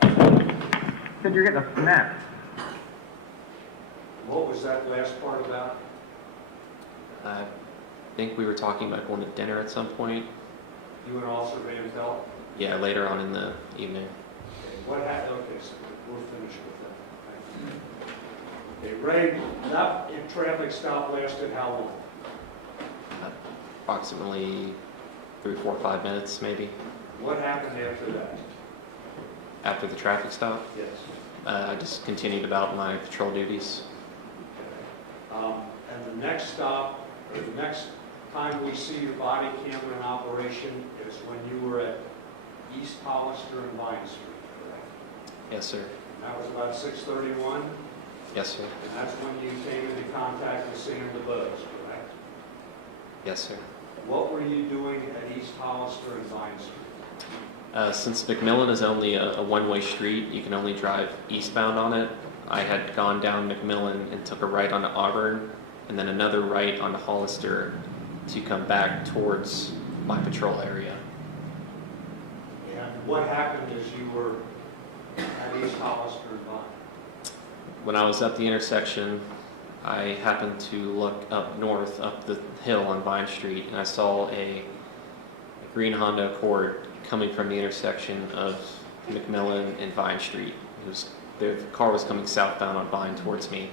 Said you're getting a snack. What was that last part about? I think we were talking about going to dinner at some point. You and Officer Van Pelt? Yeah, later on in the evening. Okay, what happened? Okay, so we're finished with that. Okay, Ray, that traffic stop lasted how long? Approximately 3, 4, 5 minutes, maybe, What happened after that? after the traffic stop. Yes. I just continued about my patrol duties. And the next stop, or the next time we see your body camera in operation is when you were at East Hollister and Vine Street, correct? Yes, sir. And that was about 6:31, Yes, sir. and that's when you came into contact with Sam DuBose, correct? Yes, sir. What were you doing at East Hollister and Vine Street? Since McMillan is only a one-way street, you can only drive eastbound on it. I had gone down McMillan and took a right onto Auburn, and then another right onto Hollister to come back towards my patrol area. And what happened as you were at East Hollister and Vine? When I was at the intersection, I happened to look up north, up the hill on Vine Street, and I saw a green Honda Accord coming from the intersection of McMillan and Vine Street. The car was coming southbound on Vine towards me.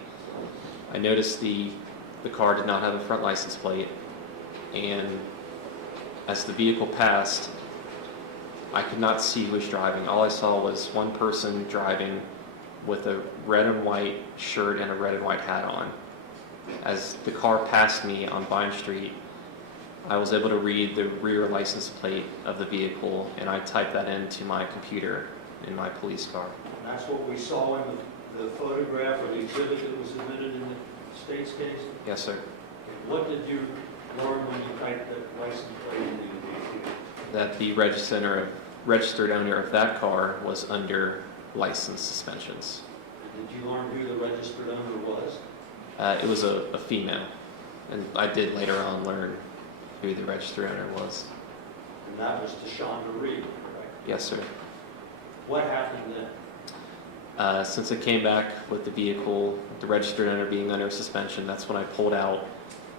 I noticed the car did not have a front license plate, and as the vehicle passed, I could not see who was driving. All I saw was one person driving with a red and white shirt and a red and white hat on. As the car passed me on Vine Street, I was able to read the rear license plate of the vehicle, and I typed that into my computer in my police car. And that's what we saw in the photograph or the exhibit that was admitted in the state's case? Yes, sir. Okay, what did you learn when you typed that license plate into the vehicle? That the registered owner of that car was under license suspensions. Did you learn who the registered owner was? It was a female. And I did later on learn who the registered owner was. And that was DeShonda Reed, correct? Yes, sir. What happened then? Since I came back with the vehicle, the registered owner being under suspension, that's when I pulled out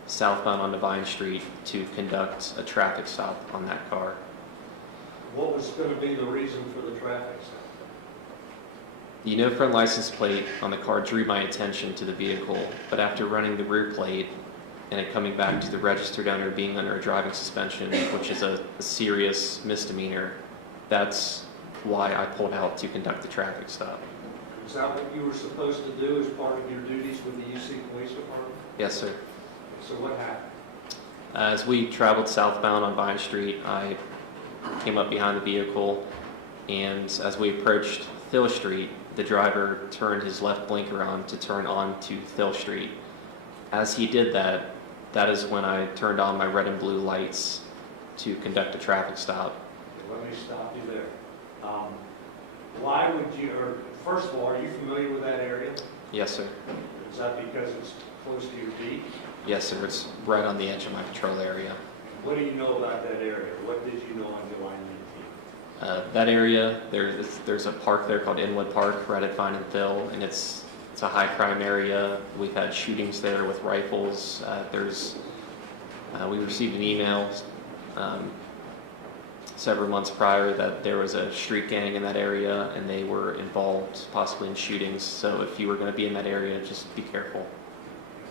southbound on Vine Street to conduct a traffic stop on that car. What was going to be the reason for the traffic stop? The no front license plate on the car drew my attention to the vehicle, but after running the rear plate and it coming back to the registered owner being under a driving suspension, which is a serious misdemeanor, that's why I pulled out to conduct the traffic stop. Is that what you were supposed to do as part of your duties with the UC Police Department? Yes, sir. So what happened? As we traveled southbound on Vine Street, I came up behind the vehicle, and as we approached Thill Street, the driver turned his left blinker on to turn onto Thill Street. As he did that, that is when I turned on my red and blue lights to conduct a traffic stop. Okay, let me stop you there. Why would you, or first of all, are you familiar with that area? Yes, sir. Is that because it's close to your beat? Yes, sir. It's right on the edge of my patrol area. What do you know about that area? What did you know on July 19th? That area, there's a park there called Inwood Park, right at Vine and Thill, and it's a high crime area. We've had shootings there with rifles. We received an email several months prior that there was a street gang in that area and they were involved possibly in shootings. So if you were going to be in that area, just be careful.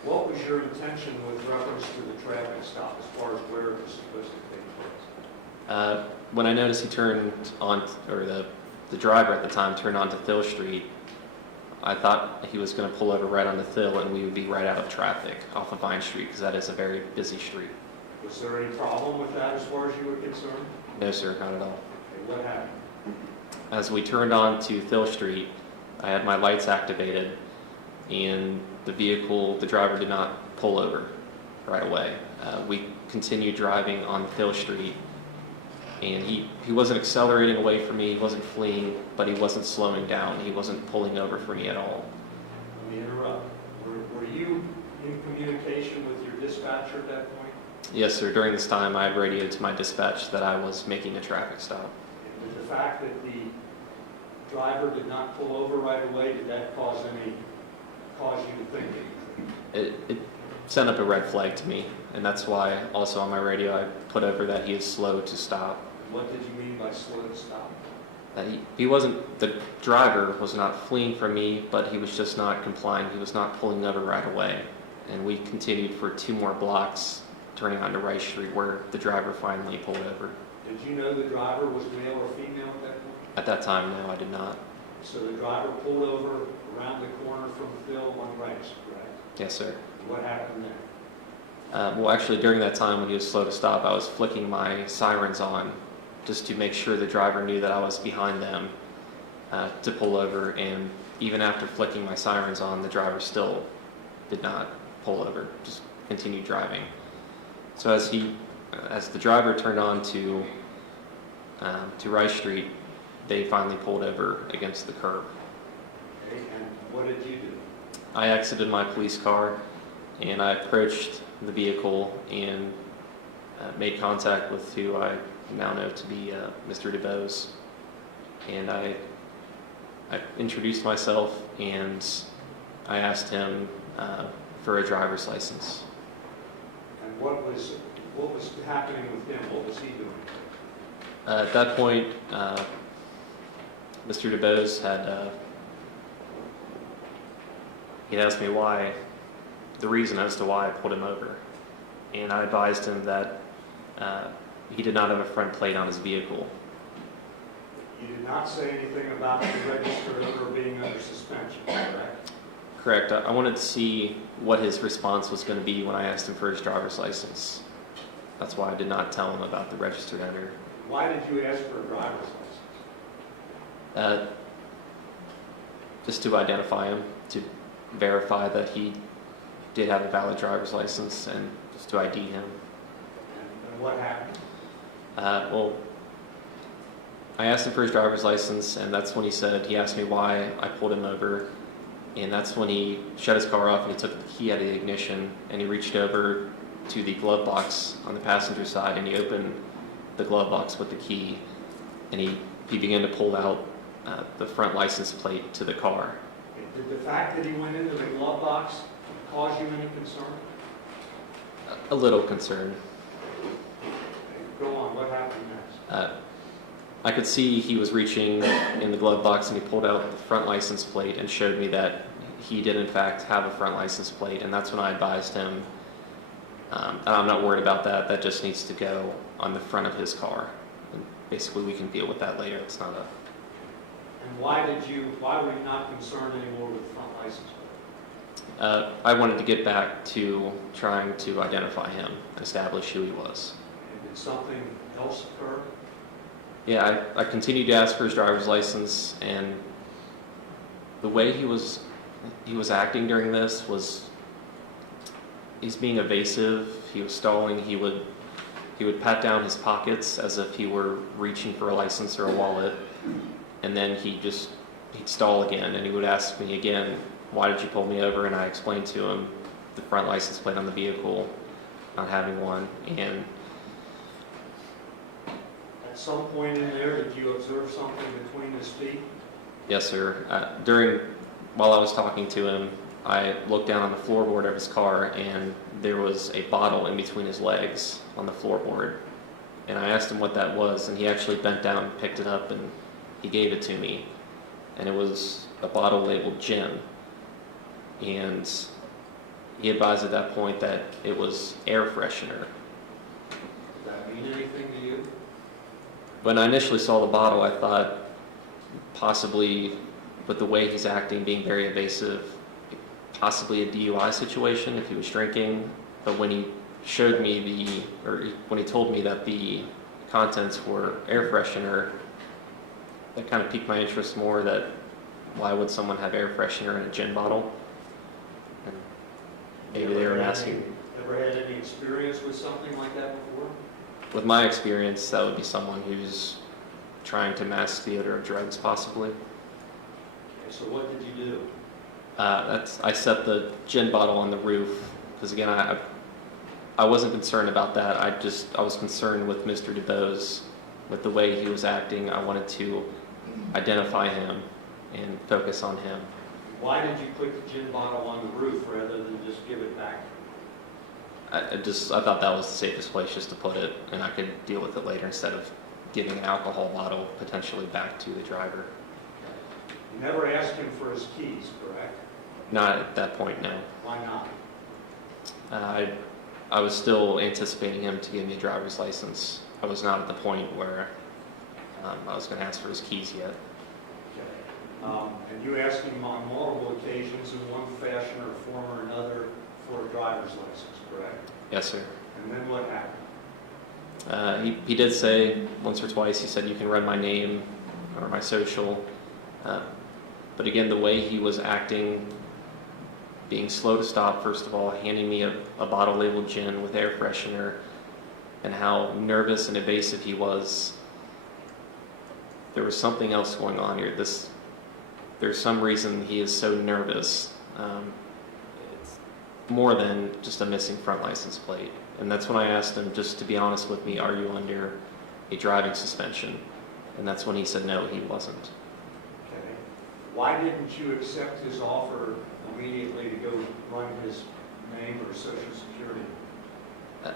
What was your intention with reference to the traffic stop as far as where it was supposed to take place? When I noticed he turned on, or the driver at the time turned onto Thill Street, I thought he was going to pull over right onto Thill and we would be right out of traffic off of Vine Street because that is a very busy street. Was there any problem with that as far as you were concerned? No, sir, not at all. Okay, what happened? As we turned on to Thill Street, I had my lights activated and the driver did not pull over right away. We continued driving on Thill Street and he wasn't accelerating away from me, he wasn't fleeing, but he wasn't slowing down, he wasn't pulling over for me at all. Let me interrupt. Were you in communication with your dispatcher at that point? Yes, sir. During this time, I had radioed to my dispatch that I was making a traffic stop. And did the fact that the driver did not pull over right away, did that cause you to think anything? It sent up a red flag to me, and that's why also on my radio I put over that he is slow to stop. What did you mean by slow to stop? That the driver was not fleeing from me, but he was just not complying. He was not pulling over right away. And we continued for 2 more blocks, turning onto Rice Street, where the driver finally pulled over. Did you know the driver was male or female at that point? At that time, no, I did not. So the driver pulled over around the corner from Phil on Rice, correct? Yes, sir. What happened there? Well, actually, during that time when he was slow to stop, I was flicking my sirens on just to make sure the driver knew that I was behind them to pull over. And even after flicking my sirens on, the driver still did not pull over, just continued driving. So as the driver turned on to Rice Street, they finally pulled over against the curb. Okay, and what did you do? I exited my police car and I approached the vehicle and made contact with who I now know to be Mr. DuBose. And I introduced myself and I asked him for a driver's license. And what was happening with him? What was he doing? At that point, Mr. DuBose had he'd asked me the reason as to why I pulled him over. And I advised him that he did not have a front plate on his vehicle. You did not say anything about the registered owner being under suspension, correct? Correct. I wanted to see what his response was going to be when I asked him for his driver's license. That's why I did not tell him about the registered owner. Why did you ask for a driver's license? Just to identify him, to verify that he did have a valid driver's license, and just to ID him. And what happened? Well, I asked him for his driver's license, and that's when he asked me why I pulled him over, And that's when he shut his car off and he took the key out of the ignition and he reached over to the glove box on the passenger side and he opened the glove box with the key and he began to pull out the front license plate to the car. Did the fact that he went into the glove box cause you any concern? A little concerned. Go on, what happened next? I could see he was reaching in the glove box and he pulled out the front license plate and showed me that he did in fact have a front license plate, and that's when I advised him, and I'm not worried about that, that just needs to go on the front of his car. And basically we can deal with that later. It's not a... And why were you not concerned anymore with the front license plate? I wanted to get back to trying to identify him and establish who he was. And did something else occur? Yeah, I continued to ask for his driver's license, and the way he was acting during this was, he's being evasive, he was stalling, he would pat down his pockets as if he were reaching for a license or a wallet, and then he'd stall again, and he would ask me again, why did you pull me over? And I explained to him the front license plate on the vehicle, not having one, and At some point in there, did you observe something between his feet? yes, sir. While I was talking to him, I looked down on the floorboard of his car and there was a bottle in between his legs on the floorboard. And I asked him what that was, and he actually bent down and picked it up and he gave it to me. And it was a bottle labeled gin. And he advised at that point that it was air freshener. Does that mean anything to you? When I initially saw the bottle, I thought possibly with the way he's acting, being very evasive, possibly a DUI situation if he was drinking. But when he showed me when he told me that the contents were air freshener, that kind of piqued my interest more, that why would someone have air freshener in a gin bottle? And maybe they were asking. Ever had any experience with something like that before? With my experience, that would be someone who's trying to mask the odor of drugs, possibly. Okay, so what did you do? I set the gin bottle on the roof, because again, I wasn't concerned about that. I was concerned with Mr. DuBose, with the way he was acting. I wanted to identify him and focus on him. Why did you put the gin bottle on the roof rather than just give it back? I thought that was the safest place just to put it, and I could deal with it later instead of giving an alcohol bottle potentially back to the driver. You never asked him for his keys, correct? Not at that point, no. Why not? I was still anticipating him to give me a driver's license. I was not at the point where I was going to ask for his keys yet. Okay. And you asked him on multiple occasions in one fashion or form or another for a driver's license, correct? Yes, sir. And then what happened? He did say once or twice, he said, you can run my name or my social. But again, the way he was acting, being slow to stop, first of all, handing me a bottle labeled gin with air freshener, and how nervous and evasive he was, there was something else going on here. There's some reason he is so nervous. It's more than just a missing front license plate. And that's when I asked him, just to be honest with me, are you under a driving suspension? And that's when he said no, he wasn't. Okay. Why didn't you accept his offer immediately to go run his name or social security?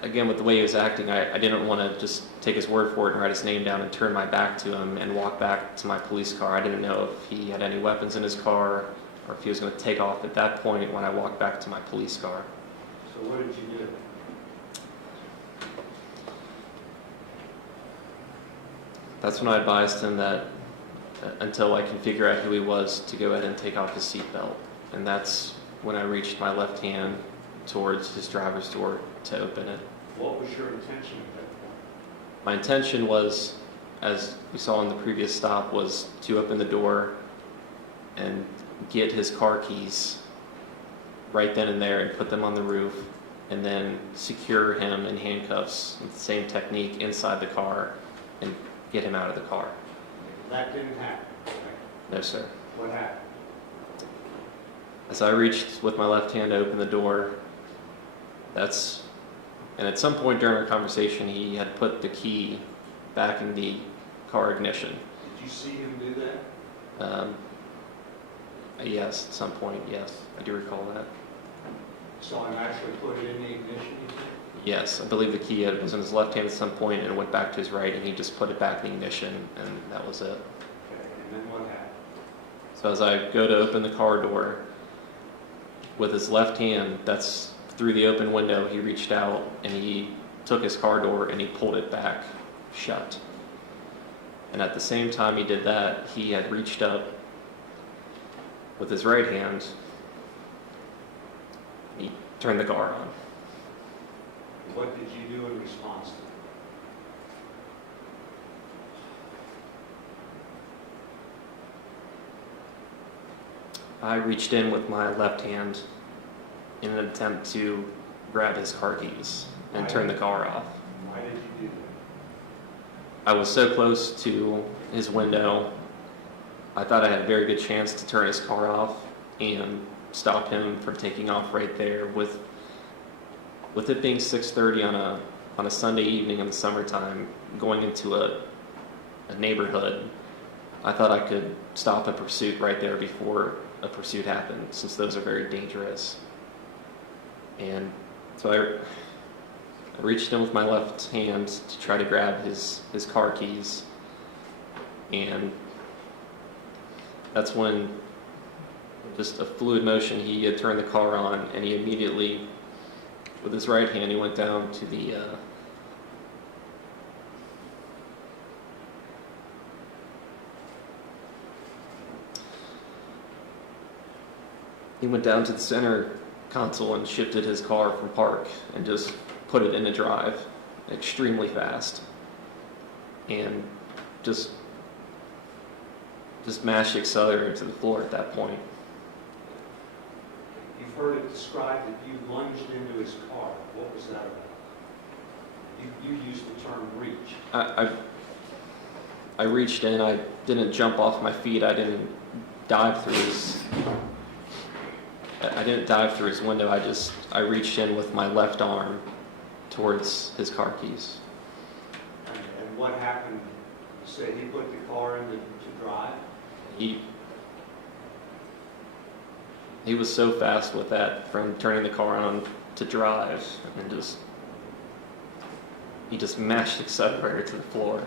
Again, with the way he was acting, I didn't want to just take his word for it and write his name down and turn my back to him and walk back to my police car. I didn't know if he had any weapons in his car or if he was going to take off at that point when I walked back to my police car. So what did you do? That's when I advised him that until I can figure out who he was, to go ahead and take off his seatbelt. And that's when I reached my left hand towards his driver's door to open it. What was your intention at that point? My intention was, as we saw in the previous stop, was to open the door and get his car keys right then and there and put them on the roof, and then secure him in handcuffs with the same technique inside the car and get him out of the car. That didn't happen, correct? No, sir. What happened? As I reached with my left hand to open the door, and at some point during our conversation, he had put the key back in the car ignition. Did you see him do that? Yes, at some point, yes, I do recall that. Saw him actually put it in the ignition, you think? Yes, I believe the key was in his left hand at some point and it went back to his right, and he just put it back in the ignition, and that was it. Okay, and then what happened? So as I go to open the car door, with his left hand, that's through the open window, he reached out and he took his car door and he pulled it back shut. And at the same time he did that, he had reached up with his right hand, he turned the car on. What did you do in response to that? I reached in with my left hand in an attempt to grab his car keys and turn the car off. Why did you do that? I was so close to his window, I thought I had a very good chance to turn his car off and stop him from taking off right there. With it being 6:30 on a Sunday evening in the summertime, going into a neighborhood, I thought I could stop a pursuit right there before a pursuit happened, since those are very dangerous. And so I reached in with my left hand to try to grab his car keys, and that's when, just a fluid motion, he had turned the car on, and he immediately, with his right hand, he went down to the center console and shifted his car from park and just put it in a drive extremely fast, and just mashed the accelerator to the floor at that point. You've heard it described that you lunged into his car. What was that about? You used the term reach. I reached in, I didn't jump off my feet, I didn't dive through his window, I reached in with my left arm towards his car keys. And what happened? You said he put the car in to drive? He was so fast with that, from turning the car on to drive, and he just mashed the accelerator to the floor.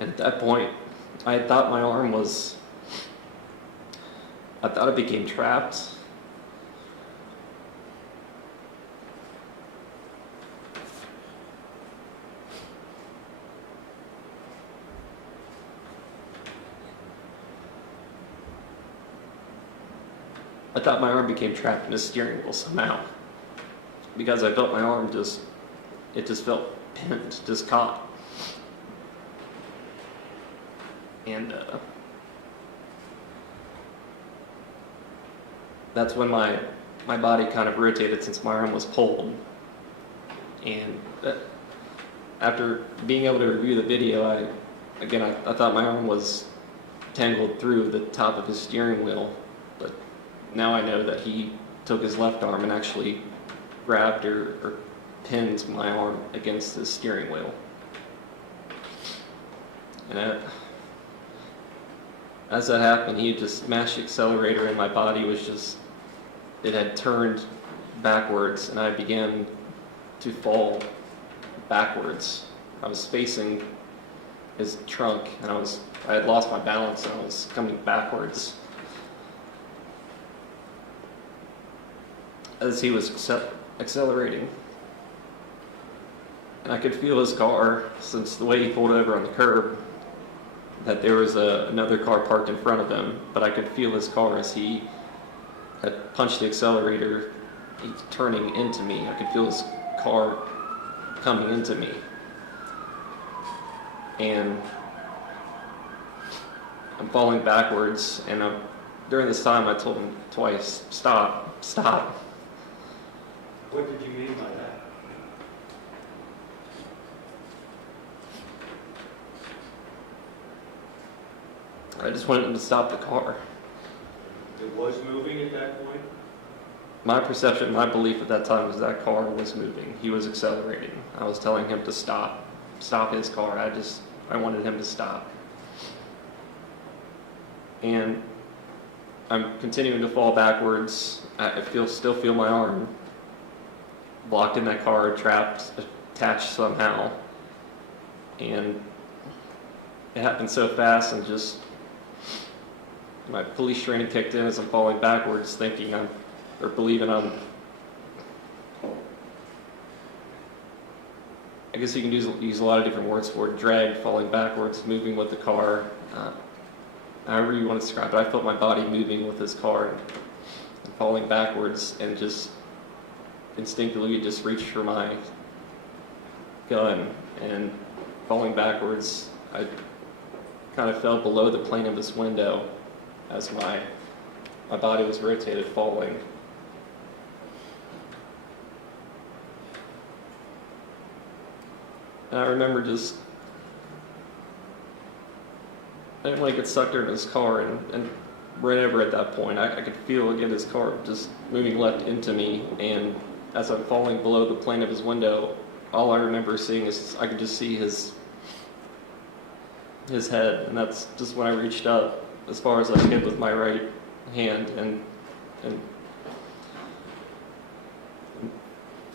And at that point, I thought my arm was, I thought it became trapped. I thought my arm became trapped in the steering wheel somehow, because I felt my arm it just felt pinned, just caught. And that's when my body kind of rotated, since my arm was pulled. And after being able to review the video, I thought my arm was tangled through the top of his steering wheel, but now I know that he took his left arm and actually grabbed or pinned my arm against the steering wheel. And as that happened, he had just smashed the accelerator, and my body it had turned backwards, and I began to fall backwards. I was facing his trunk, and I had lost my balance, and I was coming backwards as he was accelerating. And I could feel his car, since the way he pulled over on the curb, that there was another car parked in front of him, but I could feel his car as he had punched the accelerator, turning into me. I could feel his car coming into me. And I'm falling backwards, and during this time I told him twice, stop. What did you mean by that? I just wanted him to stop the car. It was moving at that point? My perception, my belief at that time was that car was moving. He was accelerating. I was telling him to stop his car. I wanted him to stop. And I'm continuing to fall backwards. I still feel my arm locked in that car, trapped, attached somehow. And it happened so fast, and just my police training kicked in as I'm falling backwards, believing I'm, I guess you can use a lot of different words for it: dragged, falling backwards, moving with the car, however you want to describe it. I felt my body moving with this car and falling backwards, and just instinctively just reached for my gun, and falling backwards, I kind of fell below the plane of this window as my body was rotated, falling. And I remember I didn't want to get sucked into his car and ran over at that point. I could feel again his car just moving left into me, and as I'm falling below the plane of his window, all I remember seeing is I could just see his head, and that's just when I reached up as far as I could with my right hand and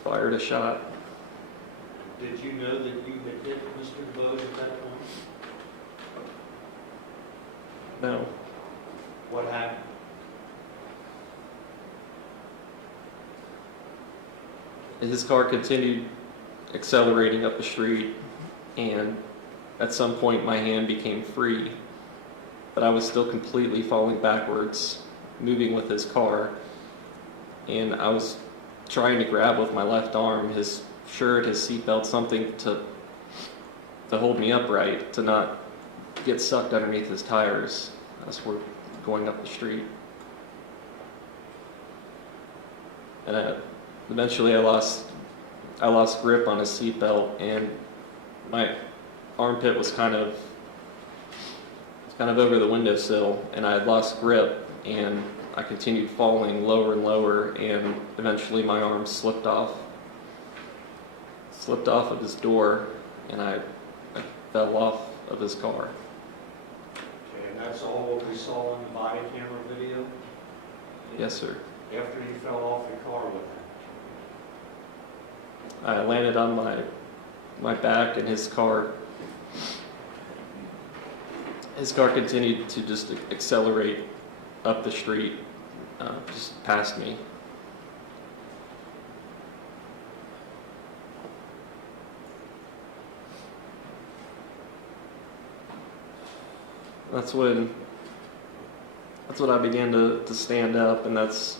fired a shot. Did you know that you had hit Mr. DuBose at that point? No. What happened? His car continued accelerating up the street, and at some point my hand became free, but I was still completely falling backwards, moving with his car, and I was trying to grab with my left arm his shirt, his seatbelt, something to hold me upright, to not get sucked underneath his tires as we're going up the street. And eventually I lost grip on his seatbelt, and my armpit was kind of over the windowsill, and I had lost grip, and I continued falling lower and lower, and eventually my arm slipped off of his door, and I fell off of his car. Okay, and that's all what we saw on the body camera video? Yes, sir. After you fell off the car, what happened? I landed on my back, and his car continued to just accelerate up the street, just past me. That's when I began to stand up, and that's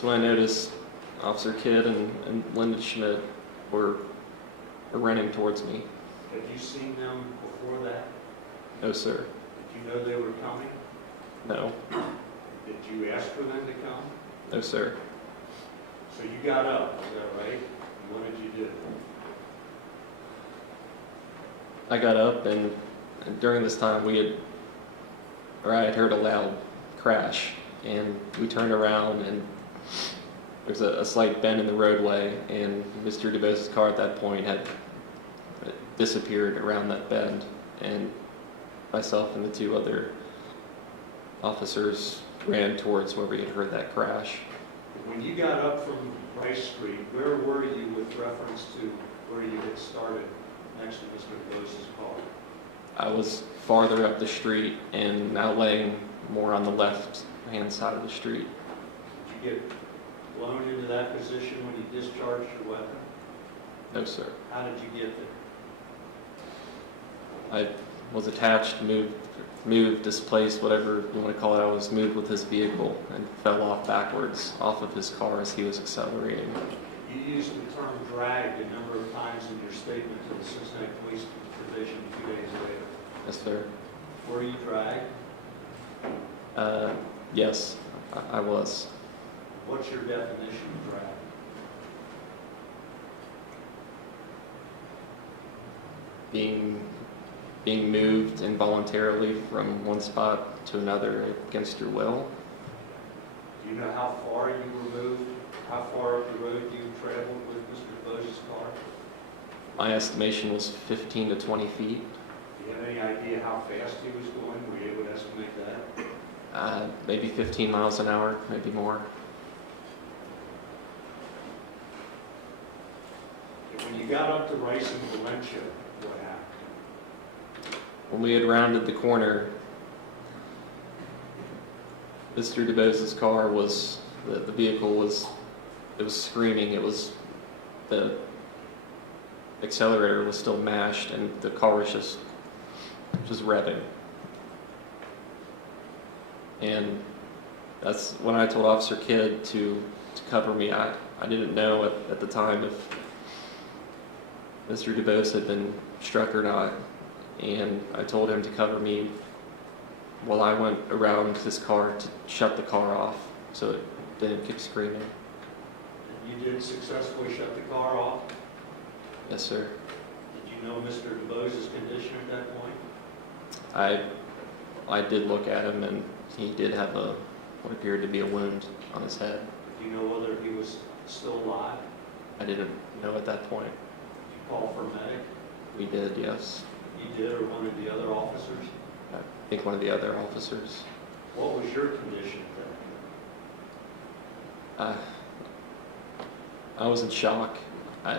when I noticed Officer Kidd and Linda Schmidt were running towards me. Had you seen them before that? No, sir. Did you know they were coming? No. Did you ask for them to come? No, sir. So you got up, is that right? And what did you do? I got up, and during this time I had heard a loud crash, and we turned around, and there's a slight bend in the roadway, and Mr. DuBose's car at that point had disappeared around that bend, and myself and the two other officers ran towards where we had heard that crash. When you got up from Rice Street, where were you with reference to where you had started next to Mr. DuBose's car? I was farther up the street and now laying more on the left-hand side of the street. Did you get blown into that position when you discharged your weapon? No, sir. How did you get there? I was attached, moved, displaced, whatever you want to call it. I was moved with his vehicle and fell off backwards off of his car as he was accelerating. You used the term dragged a number of times in your statement to the Cincinnati Police Division 2 days later. Yes, sir. Were you dragged? Yes, I was. What's your definition of drag? Being being moved involuntarily from one spot to another against your will. Do you know how far you were moved? How far up the road you traveled with Mr. DuBose's car? My estimation was 15 to 20 feet. Do you have any idea how fast he was going? Were you able to estimate that? Maybe 15 miles an hour, maybe more. And when you got up to Rice and Valencia, what happened? When we had rounded the corner, Mr. DuBose's car was, the vehicle was, it was screaming. It was, the accelerator was still mashed and the car was just revving. And that's when I told Officer Kidd to cover me. I didn't know at the time if Mr. DuBose had been struck or not. And I told him to cover me while I went around his car to shut the car off so it didn't keep screaming. You did successfully shut the car off? Yes, sir. Did you know Mr. DuBose's condition at that point? I did look at him, and he did have what appeared to be a wound on his head. Do you know whether he was still alive? I didn't know at that point. Did you call for medic? We did, yes. You did, or one of the other officers? I think one of the other officers. What was your condition at that point? I was in shock. I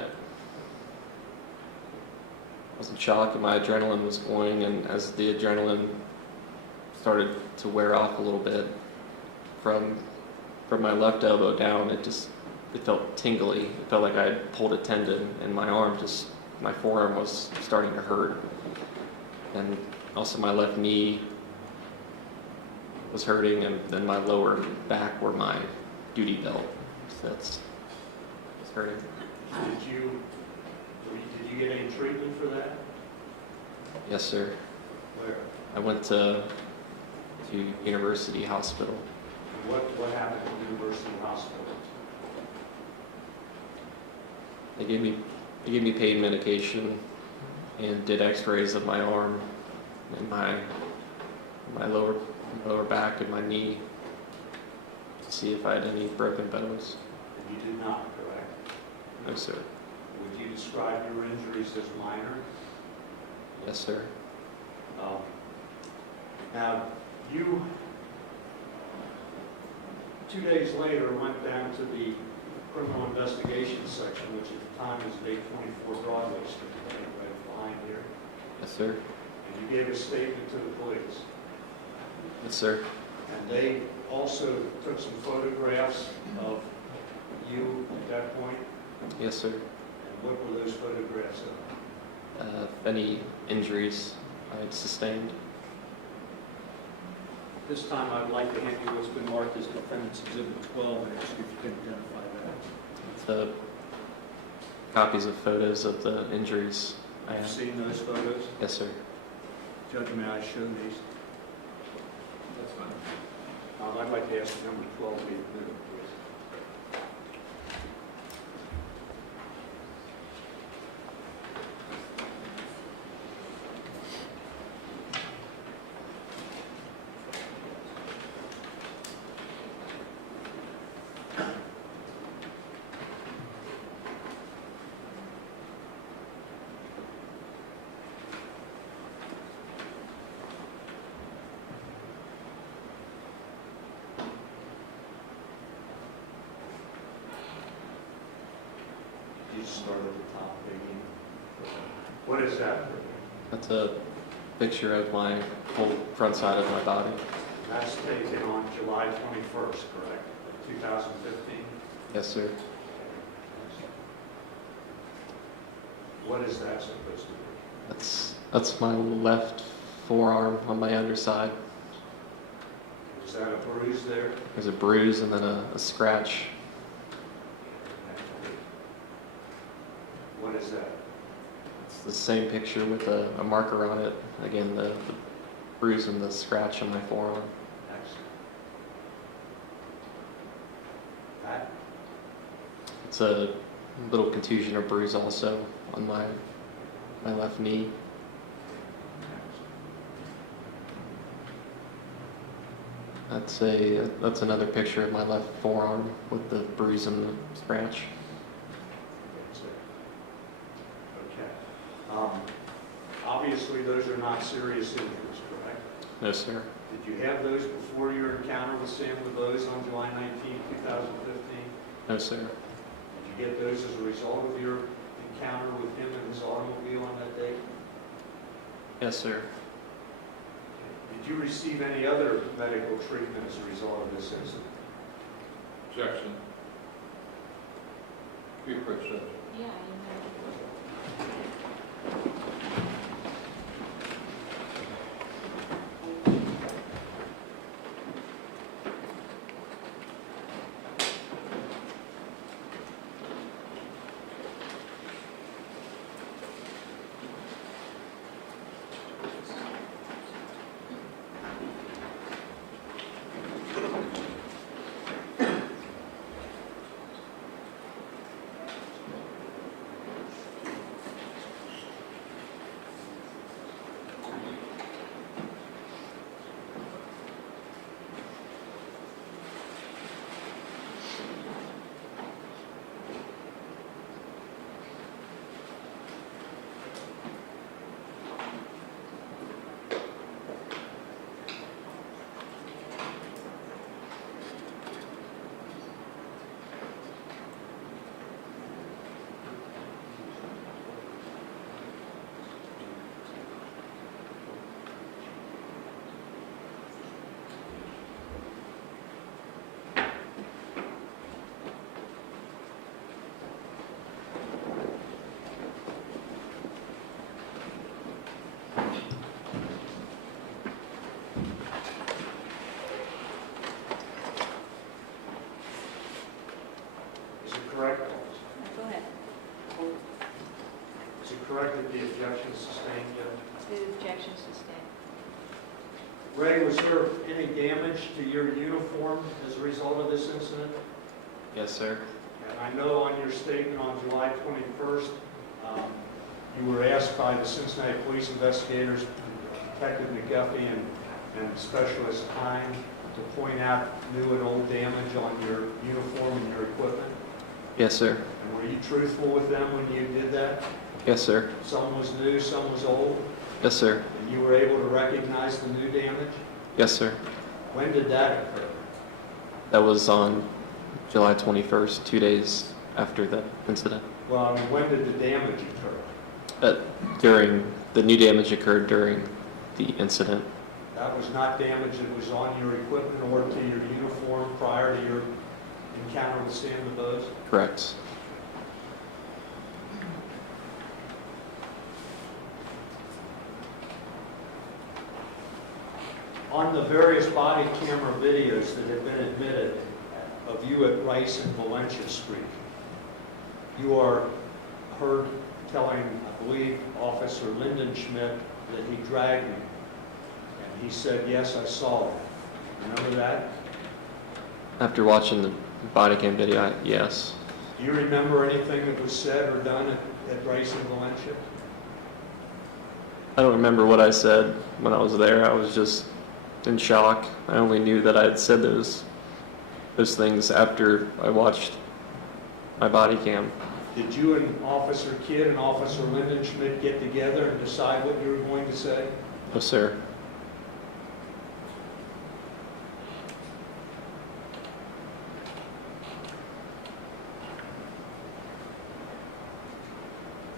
was in shock, and my adrenaline was going, and as the adrenaline started to wear off a little bit from my left elbow down, it felt tingly. It felt like I had pulled a tendon, and my arm my forearm was starting to hurt. And also my left knee was hurting, and then my lower back where my duty belt sits was hurting. Did you get any treatment for that? Yes, sir. Where? I went to University Hospital. What happened at University Hospital? They gave me pain medication and did x-rays of my arm and my lower back and my knee to see if I had any broken bones. And you did not, correct? No, sir. Would you describe your injuries as minor? Yes, sir. Now, you, 2 days later, went down to the criminal investigation section, which at the time was 824 Broadway Street, right behind here, Yes, sir. and you gave a statement to the police. Yes, sir. And they also took some photographs of you at that point. Yes, sir. And what were those photographs of? Any injuries I had sustained? This time, I'd like to hand you what's been marked as Defendant's Exhibit 12, and ask if you can identify that. It's copies of photos of the injuries I I've have. seen those photos. Yes, sir. Judge, may I show these? That's fine. I'd like to ask number 12 to be admitted, please. You start at the top, maybe. What is that? That's a picture of my whole front side of my body. That's taken on July 21st, correct? 2015? Yes, sir. What is that supposed to be? That's my left forearm on my underside. Is that a bruise there? There's a bruise and then a scratch. What is that? It's the same picture with a marker on it. Again, the bruise and the scratch on my forearm. Excellent. That? It's a little contusion or bruise also on my left knee. That's another picture of my left forearm with the bruise and the scratch. Okay. Obviously, those are not serious injuries, correct? No, sir. Did you have those before your encounter with Sam DuBose on July 19, 2015? No, sir. Did you get those as a result of your encounter with him in his automobile on that date? Yes, sir. Did you receive any other medical treatment as a result of this incident? Objection. Be quick, Judge. Yeah, you know. Is it correct? Go ahead. Is it correct that the objection is sustained, Judge? The objection sustained. Ray, was there any damage to your uniform as a result of this incident? Yes, sir. And I know on your statement on July 21st, you were asked by the Cincinnati police investigators, Detective McGuffey and Specialist Hine, to point out new and old damage on your uniform and your equipment. Yes, sir. And were you truthful with them when you did that? Yes, sir. Some was new, some was old, Yes, sir. and you were able to recognize the new damage? Yes, sir. When did that occur? That was on July 21st, 2 days after the incident. Well, I mean, when did the damage occur? The new damage occurred during the incident. That was not damage that was on your equipment or to your uniform prior to your encounter with Sam DuBose? Correct. On the various body camera videos that have been admitted of you at Rice and Valencia Street, you are heard telling, I believe, Officer Lyndon Schmidt that he dragged you. And he said, yes, I saw it. Remember that? After watching the body cam video, yes. Do you remember anything that was said or done at Rice and Valencia? I don't remember what I said when I was there. I was just in shock. I only knew that I had said those things after I watched my body cam. Did you and Officer Kidd and Officer Lyndon Schmidt get together and decide what you were going to say? No, sir.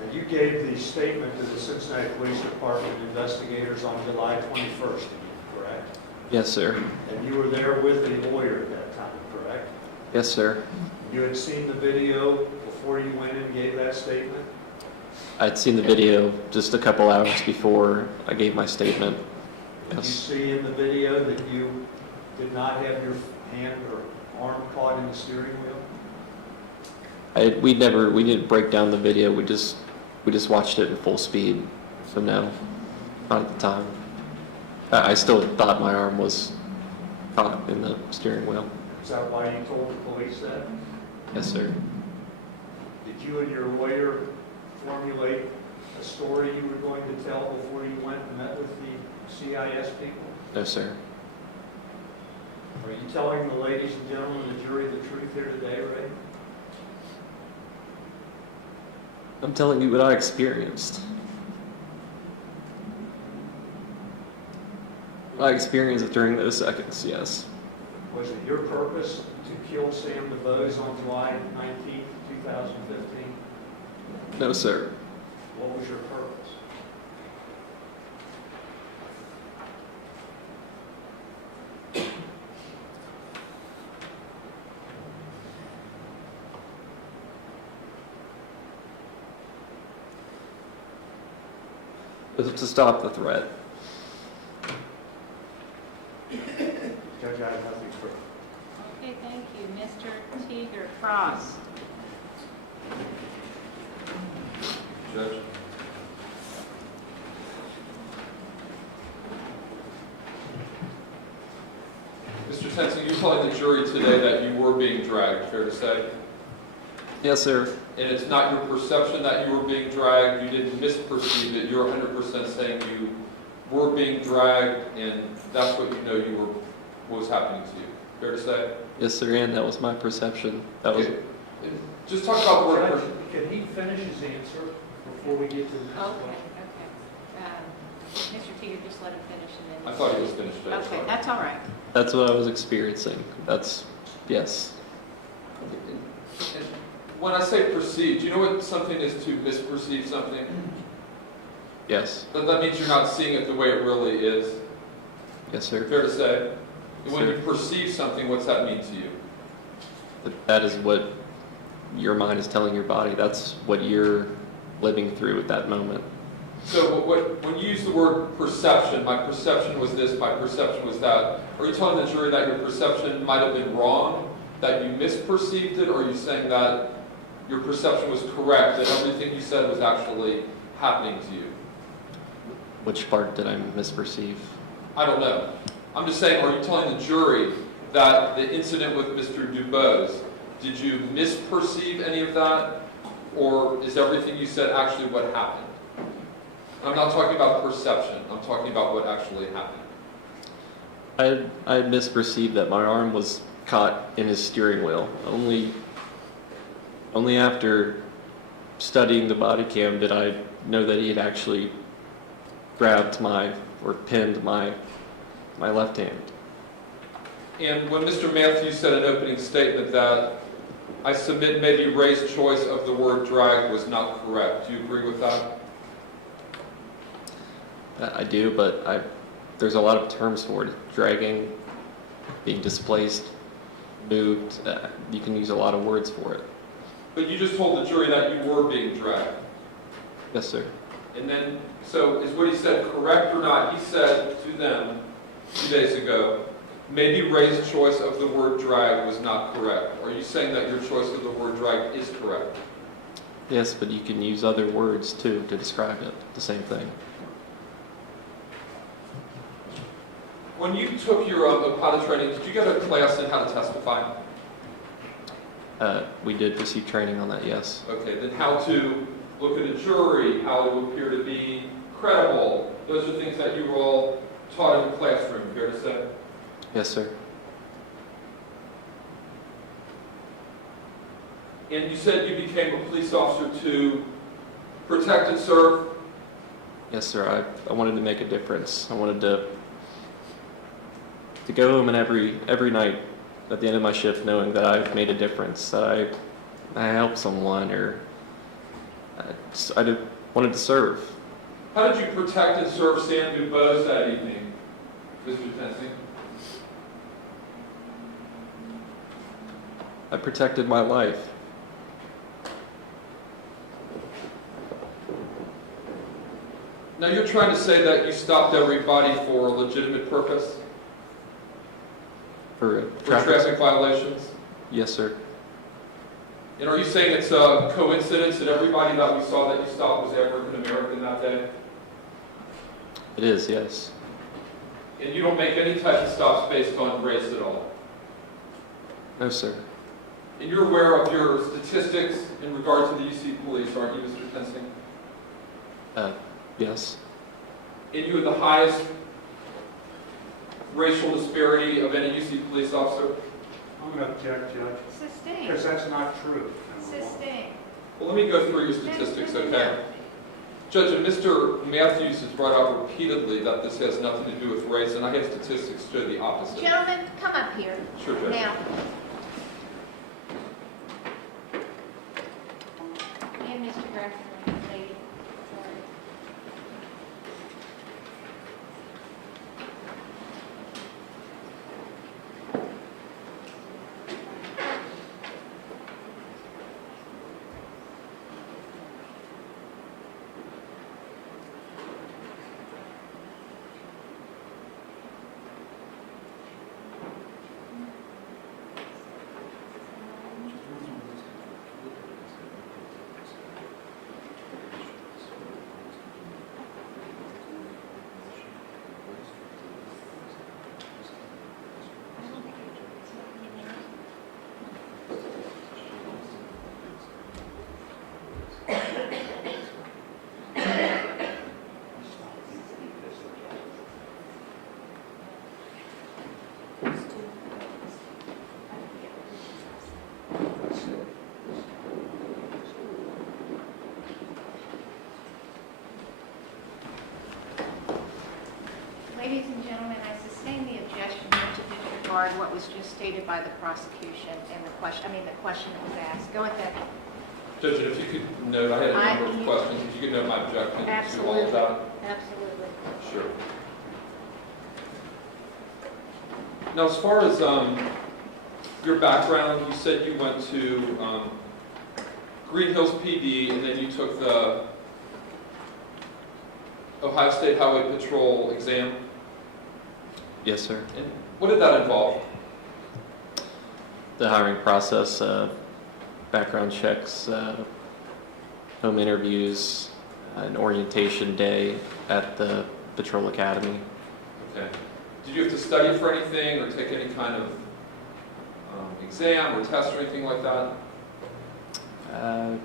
And you gave the statement to the Cincinnati Police Department investigators on July 21st, correct? Yes, sir. And you were there with a lawyer at that time, correct? Yes, sir. You had seen the video before you went and gave that statement? I'd seen the video just a couple hours before I gave my statement. Did you Yes. see in the video that you did not have your hand or arm caught in the steering wheel? We didn't break down the video. We just watched it in full speed. So no, not at the time. I still thought my arm was caught in the steering wheel. Is that why you told the police that? Yes, sir. Did you and your lawyer formulate a story you were going to tell before you went and met with the CIS people? No, sir. Are you telling the ladies and gentlemen of the jury the truth here today, Ray? I'm telling you what I experienced. I experienced it during those seconds, yes. Was it your purpose to kill Sam DuBose on July 19th, 2015? No, sir. What was your purpose? It was to stop the threat. Judge, I have nothing further. Okay, thank you. Mr. Teeger Cross. Judge? Mr. Tensing, you're telling the jury today that you were being dragged, fair to say? Yes, sir. And it's not your perception that you were being dragged, you didn't misperceive it, you're 100% saying you were being dragged, and that's what you know what was happening to you, fair to say? Yes, sir, and that was my perception. That was. Okay. Just talk about the word Judge, can he finish his answer before we get to the next Okay, question? okay. Mr. Teeger, just let him finish and then. I thought he was finished, Judge. Okay, Sorry. that's all right. That's what I was experiencing. That's, yes. And when I say perceive, do you know what something is to misperceive something? Yes. That means you're not seeing it the way it really is. Yes, sir. Fair to say? And when Sir. you perceive something, what's that mean to you? That is what your mind is telling your body. That's what you're living through at that moment. So when you use the word perception, my perception was this, my perception was that, are you telling the jury that your perception might have been wrong, that you misperceived it, or are you saying that your perception was correct, that everything you said was actually happening to you? Which part did I misperceive? I don't know. I'm just saying, are you telling the jury that the incident with Mr. DuBose, did you misperceive any of that? Or is everything you said actually what happened? I'm not talking about perception. I'm talking about what actually happened. I had misperceived that my arm was caught in his steering wheel. Only after studying the body cam did I know that he had actually grabbed or pinned my left hand. And when Mr. Matthews said an opening statement that I submit maybe Ray's choice of the word drag was not correct, do you agree with that? I do, but there's a lot of terms for it. Dragging, being displaced, moved. You can use a lot of words for it. But you just told the jury that you were being dragged. Yes, sir. And then, so is what he said correct or not? He said to them 2 days ago, maybe Ray's choice of the word drag was not correct. Are you saying that your choice of the word drag is correct? Yes, but you can use other words too to describe it. The same thing. When you took your pilot training, did you get a class in how to testify? We did receive training on that, yes. Okay, then how to look at a jury, how to appear to be credible. Those are things that you were all taught in the classroom, fair to say? Yes, sir. And you said you became a police officer to protect and serve? Yes, sir. I wanted to make a difference. I wanted to go home and every night at the end of my shift knowing that I've made a difference, that I helped someone, or wanted to serve. How did you protect and serve Sam DuBose that evening, Mr. Tensing? I protected my life. Now you're trying to say that you stopped everybody for a legitimate purpose? For For traffic violations? Yes, sir. And are you saying it's a coincidence that everybody that we saw that you stopped was African American that day? It is, yes. And you don't make any type of stops based on race at all? No, sir. And you're aware of your statistics in regard to the UC police, aren't you, Mr. Tensing? Yes. And you had the highest racial disparity of any UC police officer? I'm going to object, Judge, Sustain. because that's not true. Sustain. Well, let me go through your statistics, okay? Judge, and Mr. Matthews has brought out repeatedly that this has nothing to do with race, and I have statistics to show the opposite. Gentlemen, come up here. Sure, Judge. Now. And Mr. Griffin, lady. Sorry. Ladies and gentlemen, I sustain the objection here to disregard what was just stated by the prosecution and the question that was asked. Go ahead. Judge, and if you could note, I had a number of questions, if you could note my objection to all of that. Absolutely. Sure. Now, as far as your background, you said you went to Green Hills PD, and then you took the Ohio State Highway Patrol exam. Yes, sir. And what did that involve? The hiring process, background checks, home interviews, an orientation day at the Patrol Academy. Okay. Did you have to study for anything or take any kind of exam or test or anything like that? I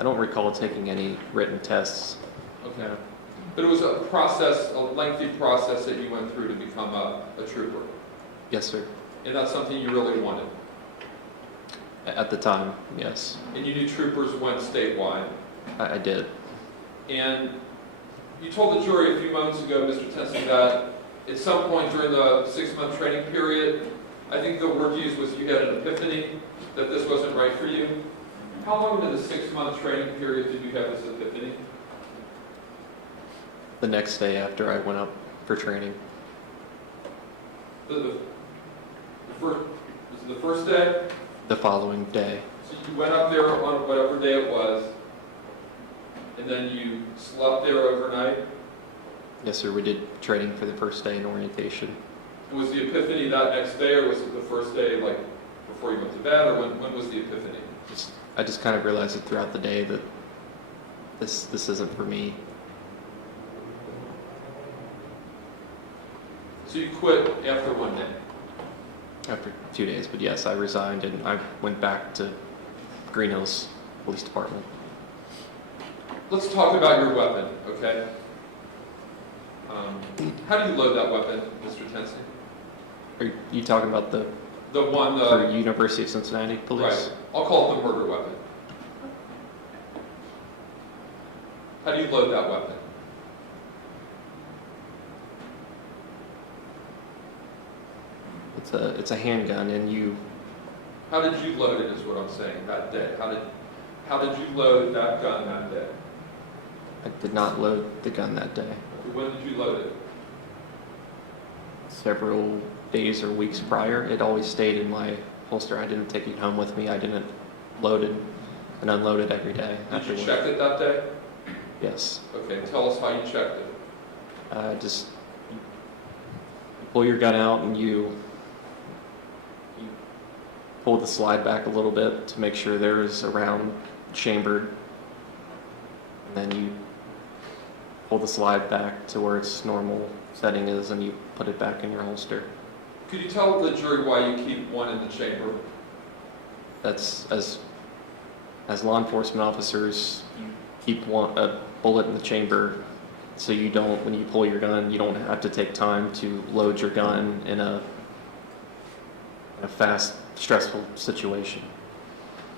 don't recall taking any written tests. Okay. But it was a process, a lengthy process that you went through to become a trooper. Yes, sir. And that's something you really wanted. At the time, yes. And you knew troopers went statewide. I did. And you told the jury a few moments ago, Mr. Tensley, that at some point during the 6-month training period, I think the word used was you had an epiphany that this wasn't right for you. How long into the 6-month training period did you have this epiphany? The next day after I went up for training. Was it the first day? The following day. So you went up there on whatever day it was, and then you slept there overnight? Yes, sir. We did training for the first day in orientation. Was the epiphany that next day, or was it the first day, like, before you went to bed, or when was the epiphany? I just kind of realized it throughout the day that this isn't for me. So you quit after one day? After a few days, but yes, I resigned and I went back to Green Hills Police Department. Let's talk about your weapon, okay? How do you load that weapon, Mr. Tensley? Are you talking about the one, for University of Cincinnati Police? Right. I'll call it the murder weapon. How do you load that weapon? It's a handgun, and you. How did you load it? Is what I'm saying. That day. How did you load that gun that day? I did not load the gun that day. When did you load it? Several days or weeks prior, it always stayed in my holster. I didn't take it home with me. I didn't load it and unload it every day. Did you check it that day? Yes. Okay, tell us how you checked it. Just you pull your gun out and you pull the slide back a little bit to make sure there's a round chambered. And then you pull the slide back to where its normal setting is and you put it back in your holster. Could you tell the jury why you keep one in the chamber? That's as law enforcement officers, you keep a bullet in the chamber so you don't, when you pull your gun, you don't have to take time to load your gun in a fast, stressful situation.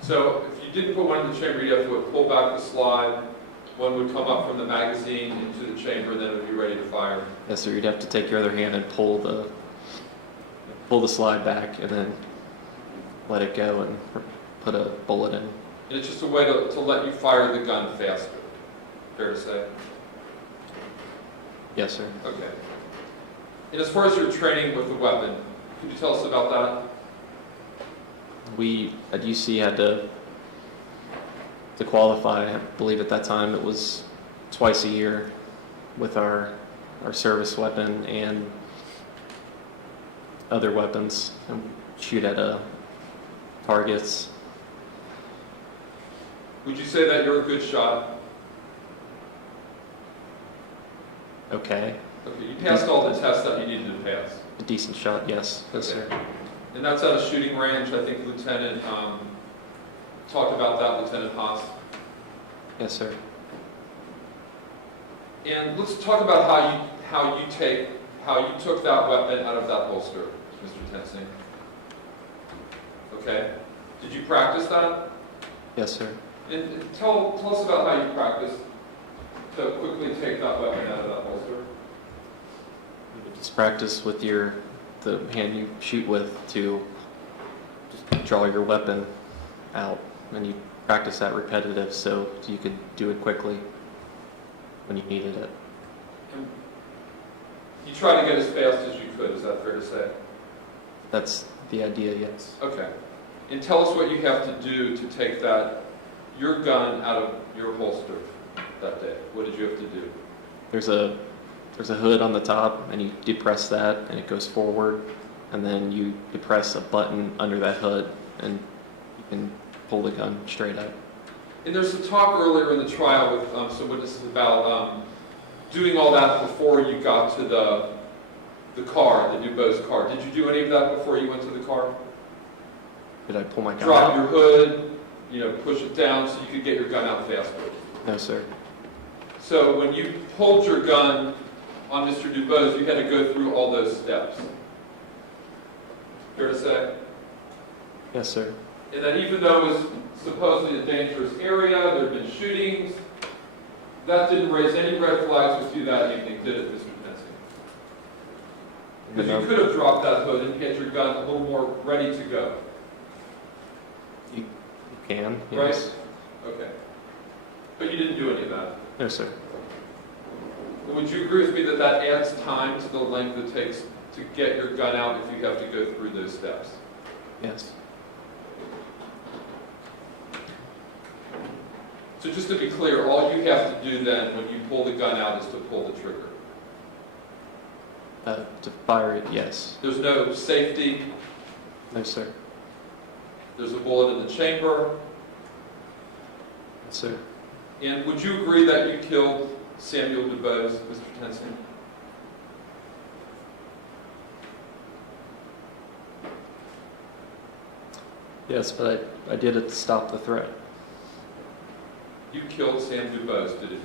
So if you didn't put one in the chamber, you'd have to pull back the slide. One would come up from the magazine into the chamber, then it would be ready to fire. Yes, sir. You'd have to take your other hand and pull the slide back, and then let it go and put a bullet in. And it's just a way to let you fire the gun faster. Fair to say? Yes, sir. Okay. And as far as your training with the weapon, could you tell us about that? We at UC had to qualify. I believe at that time it was twice a year with our service weapon and other weapons, and shoot at targets. Would you say that you're a good shot? Okay. Okay, you passed all the tests that you needed to pass. A decent shot, yes. Yes, Okay. sir. And that's at a shooting range. I think Lieutenant talked about that, Lieutenant Haas. Yes, sir. And let's talk about how you took that weapon out of that holster, Mr. Tensing. Okay. Did you practice that? Yes, sir. And tell us about how you practiced to quickly take that weapon out of that holster. Just practice with the hand you shoot with to just draw your weapon out, and you practice that repetitive so you could do it quickly when you needed it. And you tried to get as fast as you could, is that fair to say? That's the idea, yes. Okay. And tell us what you have to do to take your gun out of your holster that day. What did you have to do? There's a hood on the top, and you depress that, and it goes forward, and then you depress a button under that hood, and you can pull the gun straight up. And there's a talk earlier in the trial with some witnesses about doing all that before you got to the car, the DuBose car. Did you do any of that before you went to the car? Did I pull my gun Drop out? your hood, push it down so you could get your gun out faster. No, sir. So when you pulled your gun on Mr. DuBose, you had to go through all those steps. Fair to say? Yes, sir. And that even though it was supposedly a dangerous area, there had been shootings, that didn't raise any red flags with you that evening, did it, Mr. Tensing? Because you could have dropped that hood and had your gun a little more ready to go. You can, yes. Right? Okay. But you didn't do any of that. No, sir. Would you agree with me that that adds time to the length it takes to get your gun out if you have to go through those steps? Yes. So just to be clear, all you have to do then when you pull the gun out is to pull the trigger. To fire it, yes. There's no safety. No, sir. There's a bullet in the chamber. Yes, sir. And would you agree that you killed Samuel DuBose, Mr. Tensing? Yes, but I did it to stop the threat. You killed Sam DuBose, didn't you?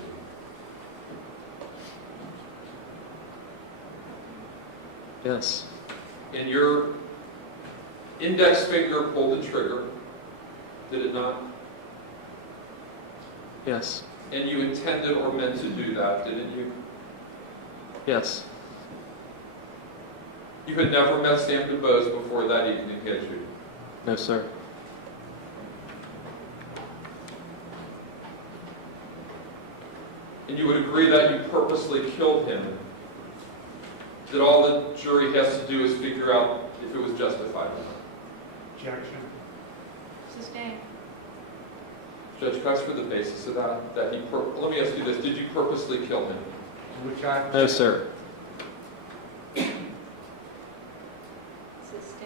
Yes. And your index finger pulled the trigger, did it not? Yes. And you intended or meant to do that, didn't you? Yes. You had never met Sam DuBose before that evening, had you? No, sir. And you would agree that you purposely killed him, that all the jury has to do is figure out if it was justified or not. Objection. Sustained. Judge, can I ask for the basis of that? Let me ask you this, did you purposely kill him? Which I... No, sir. Sustained.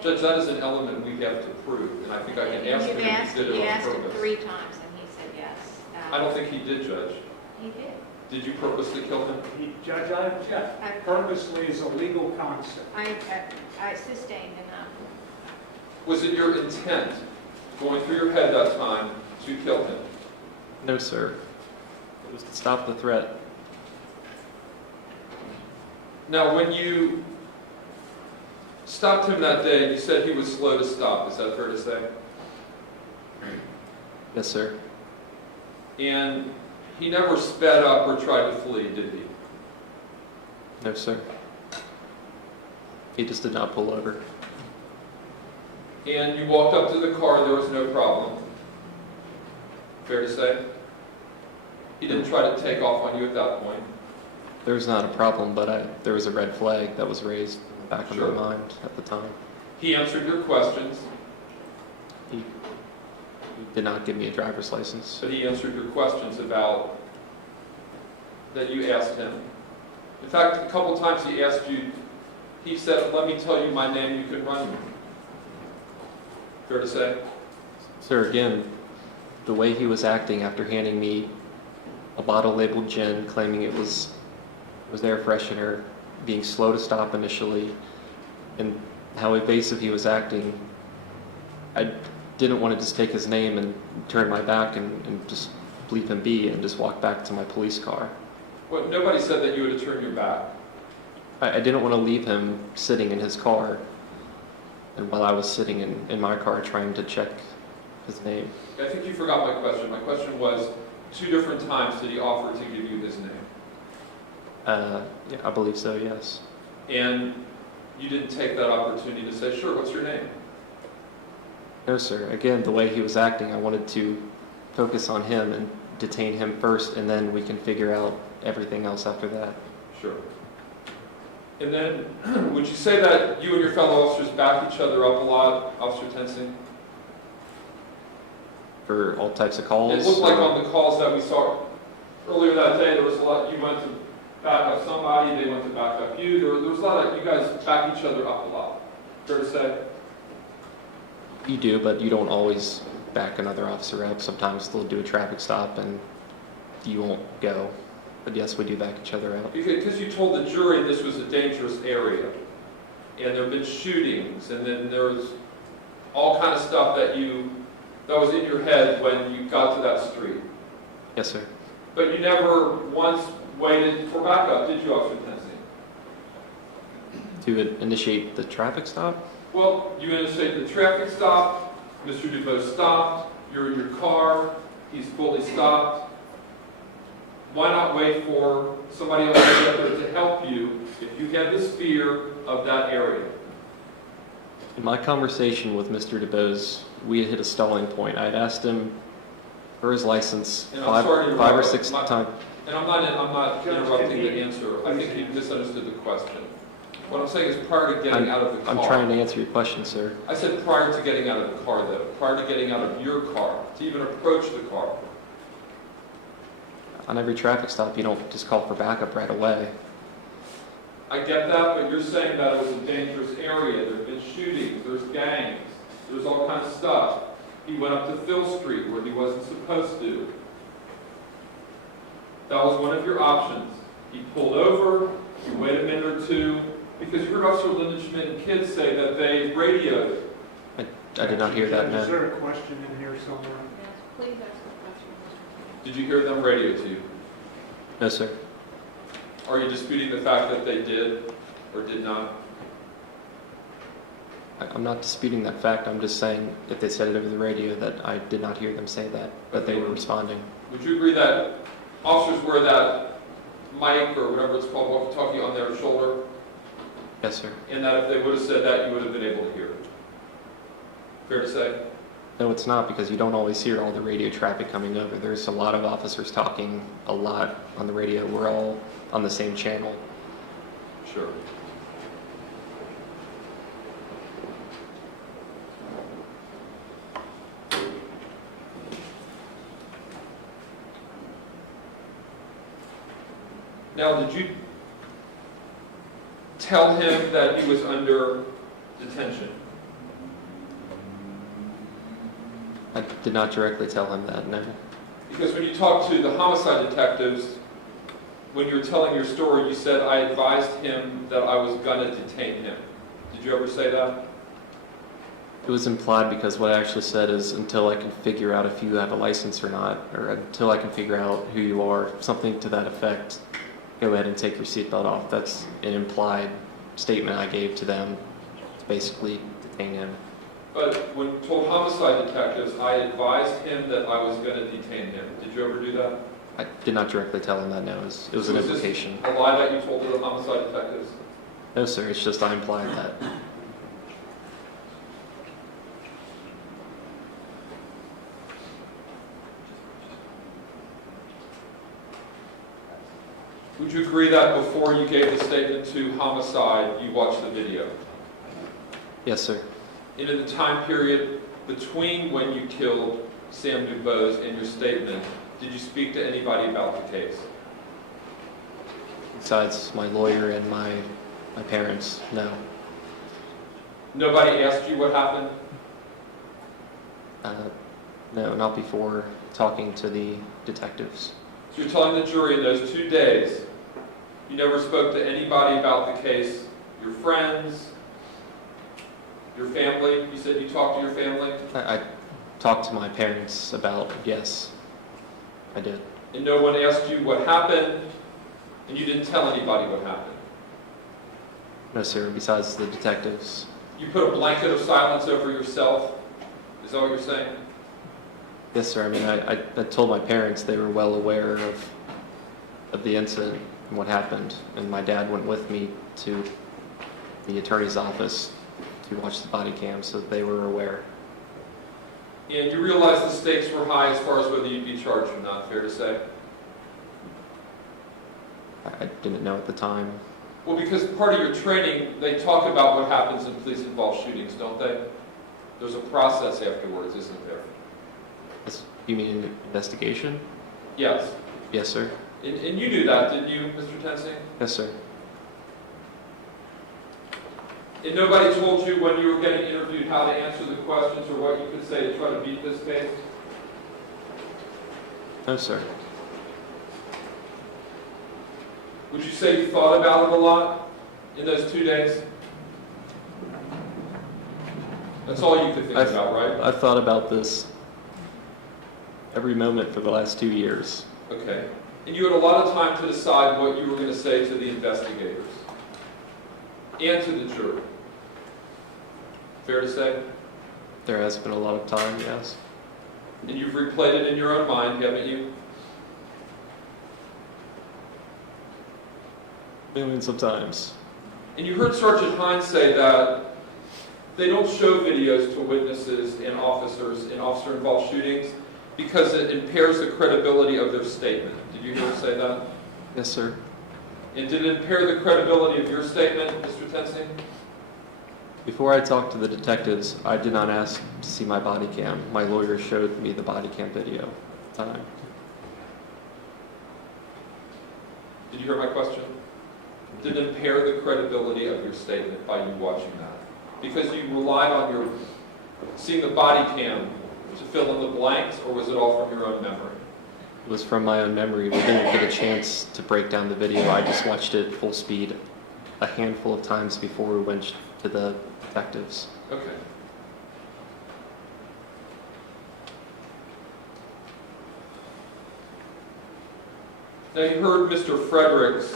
Judge, that is an element we have to prove, and I think I can ask him You've if asked, he did you it on asked him purpose. 3 times and he said yes. I don't think he did, Judge. He did. Did you purposely kill him? Judge, I object. Purposely is a legal concept. I sustained enough. Was it your intent, going through your head that time, to kill him? No, sir. It was to stop the threat. Now, when you stopped him that day, you said he was slow to stop. Is that fair to say? Yes, sir. And he never sped up or tried to flee, did he? No, sir. He just did not pull over. And you walked up to the car, there was no problem. Fair to say? He didn't try to take off on you at that point. There was not a problem, but there was a red flag that was raised in the back of Sure. my mind at the time. He answered your questions, He did not give me a driver's license. but he answered your questions about that you asked him. In fact, a couple times he asked you, he said, "Let me tell you my name, you can run." Fair to say? Sir, again, the way he was acting after handing me a bottle labeled gin, claiming it was air freshener, being slow to stop initially, and how evasive he was acting, I didn't want to just take his name and turn my back and just leave him be and just walk back to my police car. Well, nobody said that you would have turned your back. I didn't want to leave him sitting in his car, and while I was sitting in my car trying to check his name. I think you forgot my question. My question was, 2 different times did he offer to give you his name? Yeah, I believe so, yes. And you didn't take that opportunity to say, "Sure, what's your name?" No, sir. Again, the way he was acting, I wanted to focus on him and detain him first, and then we can figure out everything else after that. Sure. And then, would you say that you and your fellow officers back each other up a lot, Officer Tensing? For all types of calls? It looked like on the calls that we saw earlier that day, there was a lot, you went to back up somebody, they went to back up you. There was a lot of, you guys back each other up a lot. Fair to say? You do, but you don't always back another officer up. Sometimes they'll do a traffic stop and you won't go. But yes, we do back each other up. Because you told the jury this was a dangerous area, and there have been shootings, and then there was all kind of stuff that was in your head when you got to that street. Yes, sir. But you never once waited for backup, did you, Officer Tennessee? To initiate the traffic stop? Well, you initiated the traffic stop, Mr. DuBose stopped, you're in your car, he's fully stopped. Why not wait for somebody else to get there to help you if you had this fear of that area? In my conversation with Mr. DuBose, we had hit a stalling point. I had asked him for his license And I'm sorry to five or interrupt, six times. And I'm not interrupting the answer. I think he misunderstood the question. What I'm saying is prior to getting out of the car. I'm trying to answer your question, sir. I said prior to getting out of the car, though. Prior to getting out of your car, to even approach the car. On every traffic stop, you don't just call for backup right away. I get that, but you're saying that it was a dangerous area. There have been shootings, there's gangs, there's all kinds of stuff. He went up to Phil Street where he wasn't supposed to. That was one of your options. He pulled over, you wait a minute or two, because you heard Officer Lindenschmidt and kids say that they radioed. I did not hear that, Is no. there a question in here somewhere? Yes, please ask the question, Mr. Did you hear them radio to you? No, sir. Are you disputing the fact that they did or did not? I'm not disputing that fact. I'm just saying if they said it over the radio that I did not hear them say that they were responding. Would you agree that officers wear that mic or whatever it's called, walkie-talkie, on their shoulder? Yes, sir. And that if they would have said that, you would have been able to hear it? Fair to say? No, it's not, because you don't always hear all the radio traffic coming over. There's a lot of officers talking a lot on the radio. We're all on the same channel. Sure. Now, did you tell him that he was under detention? I did not directly tell him that, no. Because when you talked to the homicide detectives, when you were telling your story, you said, I advised him that I was going to detain him. Did you ever say that? It was implied because what I actually said is until I can figure out if you have a license or not, or until I can figure out who you are, something to that effect. go ahead and take your seatbelt off. That's an implied statement I gave to them to basically detain him. But when told homicide detectives, I advised him that I was going to detain him. Did you ever do that? I did not directly tell him that, no. It was So an is this implication. a lie that you told to the homicide detectives? No, sir, it's just I implied that. Would you agree that before you gave the statement to homicide, you watched the video? Yes, sir. And in the time period between when you killed Sam DuBose and your statement, did you speak to anybody about the case? Besides my lawyer and my parents, no. Nobody asked you what happened? No, not before talking to the detectives. So you're telling the jury in those 2 days, you never spoke to anybody about the case, your friends, your family? You said you talked to your family? I talked to my parents about, yes, I did. And no one asked you what happened, and you didn't tell anybody what happened? No, sir, besides the detectives. You put a blanket of silence over yourself? Is that what you're saying? Yes, sir. I mean, I told my parents they were well aware of the incident and what happened, and my dad went with me to the attorney's office to watch the body cam, so they were aware. And you realized the stakes were high as far as whether you'd be charged or not, fair to say? I didn't know at the time. Well, because part of your training, they talk about what happens in police-involved shootings, don't they? There's a process afterwards, isn't there? You mean an investigation? Yes. Yes, sir. And you knew that, didn't you, Mr. Tensing? Yes, sir. And nobody told you when you were getting interviewed how to answer the questions or what you could say to try to beat this case? No, sir. Would you say you thought about it a lot in those 2 days? That's all you could think about, right? I've thought about this every moment for the last 2 years. Okay. And you had a lot of time to decide what you were going to say to the investigators and to the jury. Fair to say? There has been a lot of time, yes. And you've replayed it in your own mind, haven't you? Millions of times. And you heard Sergeant Hines say that they don't show videos to witnesses and officers in officer-involved shootings because it impairs the credibility of their statement. Did you hear him say that? Yes, sir. And did it impair the credibility of your statement, Mr. Tensing? Before I talked to the detectives, I did not ask to see my body cam. My lawyer showed me the body cam video at the time. Did you hear my question? Did it impair the credibility of your statement by you watching that? Because you relied on your seeing the body cam to fill in the blanks, or was it all from your own memory? It was from my own memory. We didn't get a chance to break down the video. I just watched it full speed a handful of times before we went to the detectives. Okay. Now you heard Mr. Fredericks,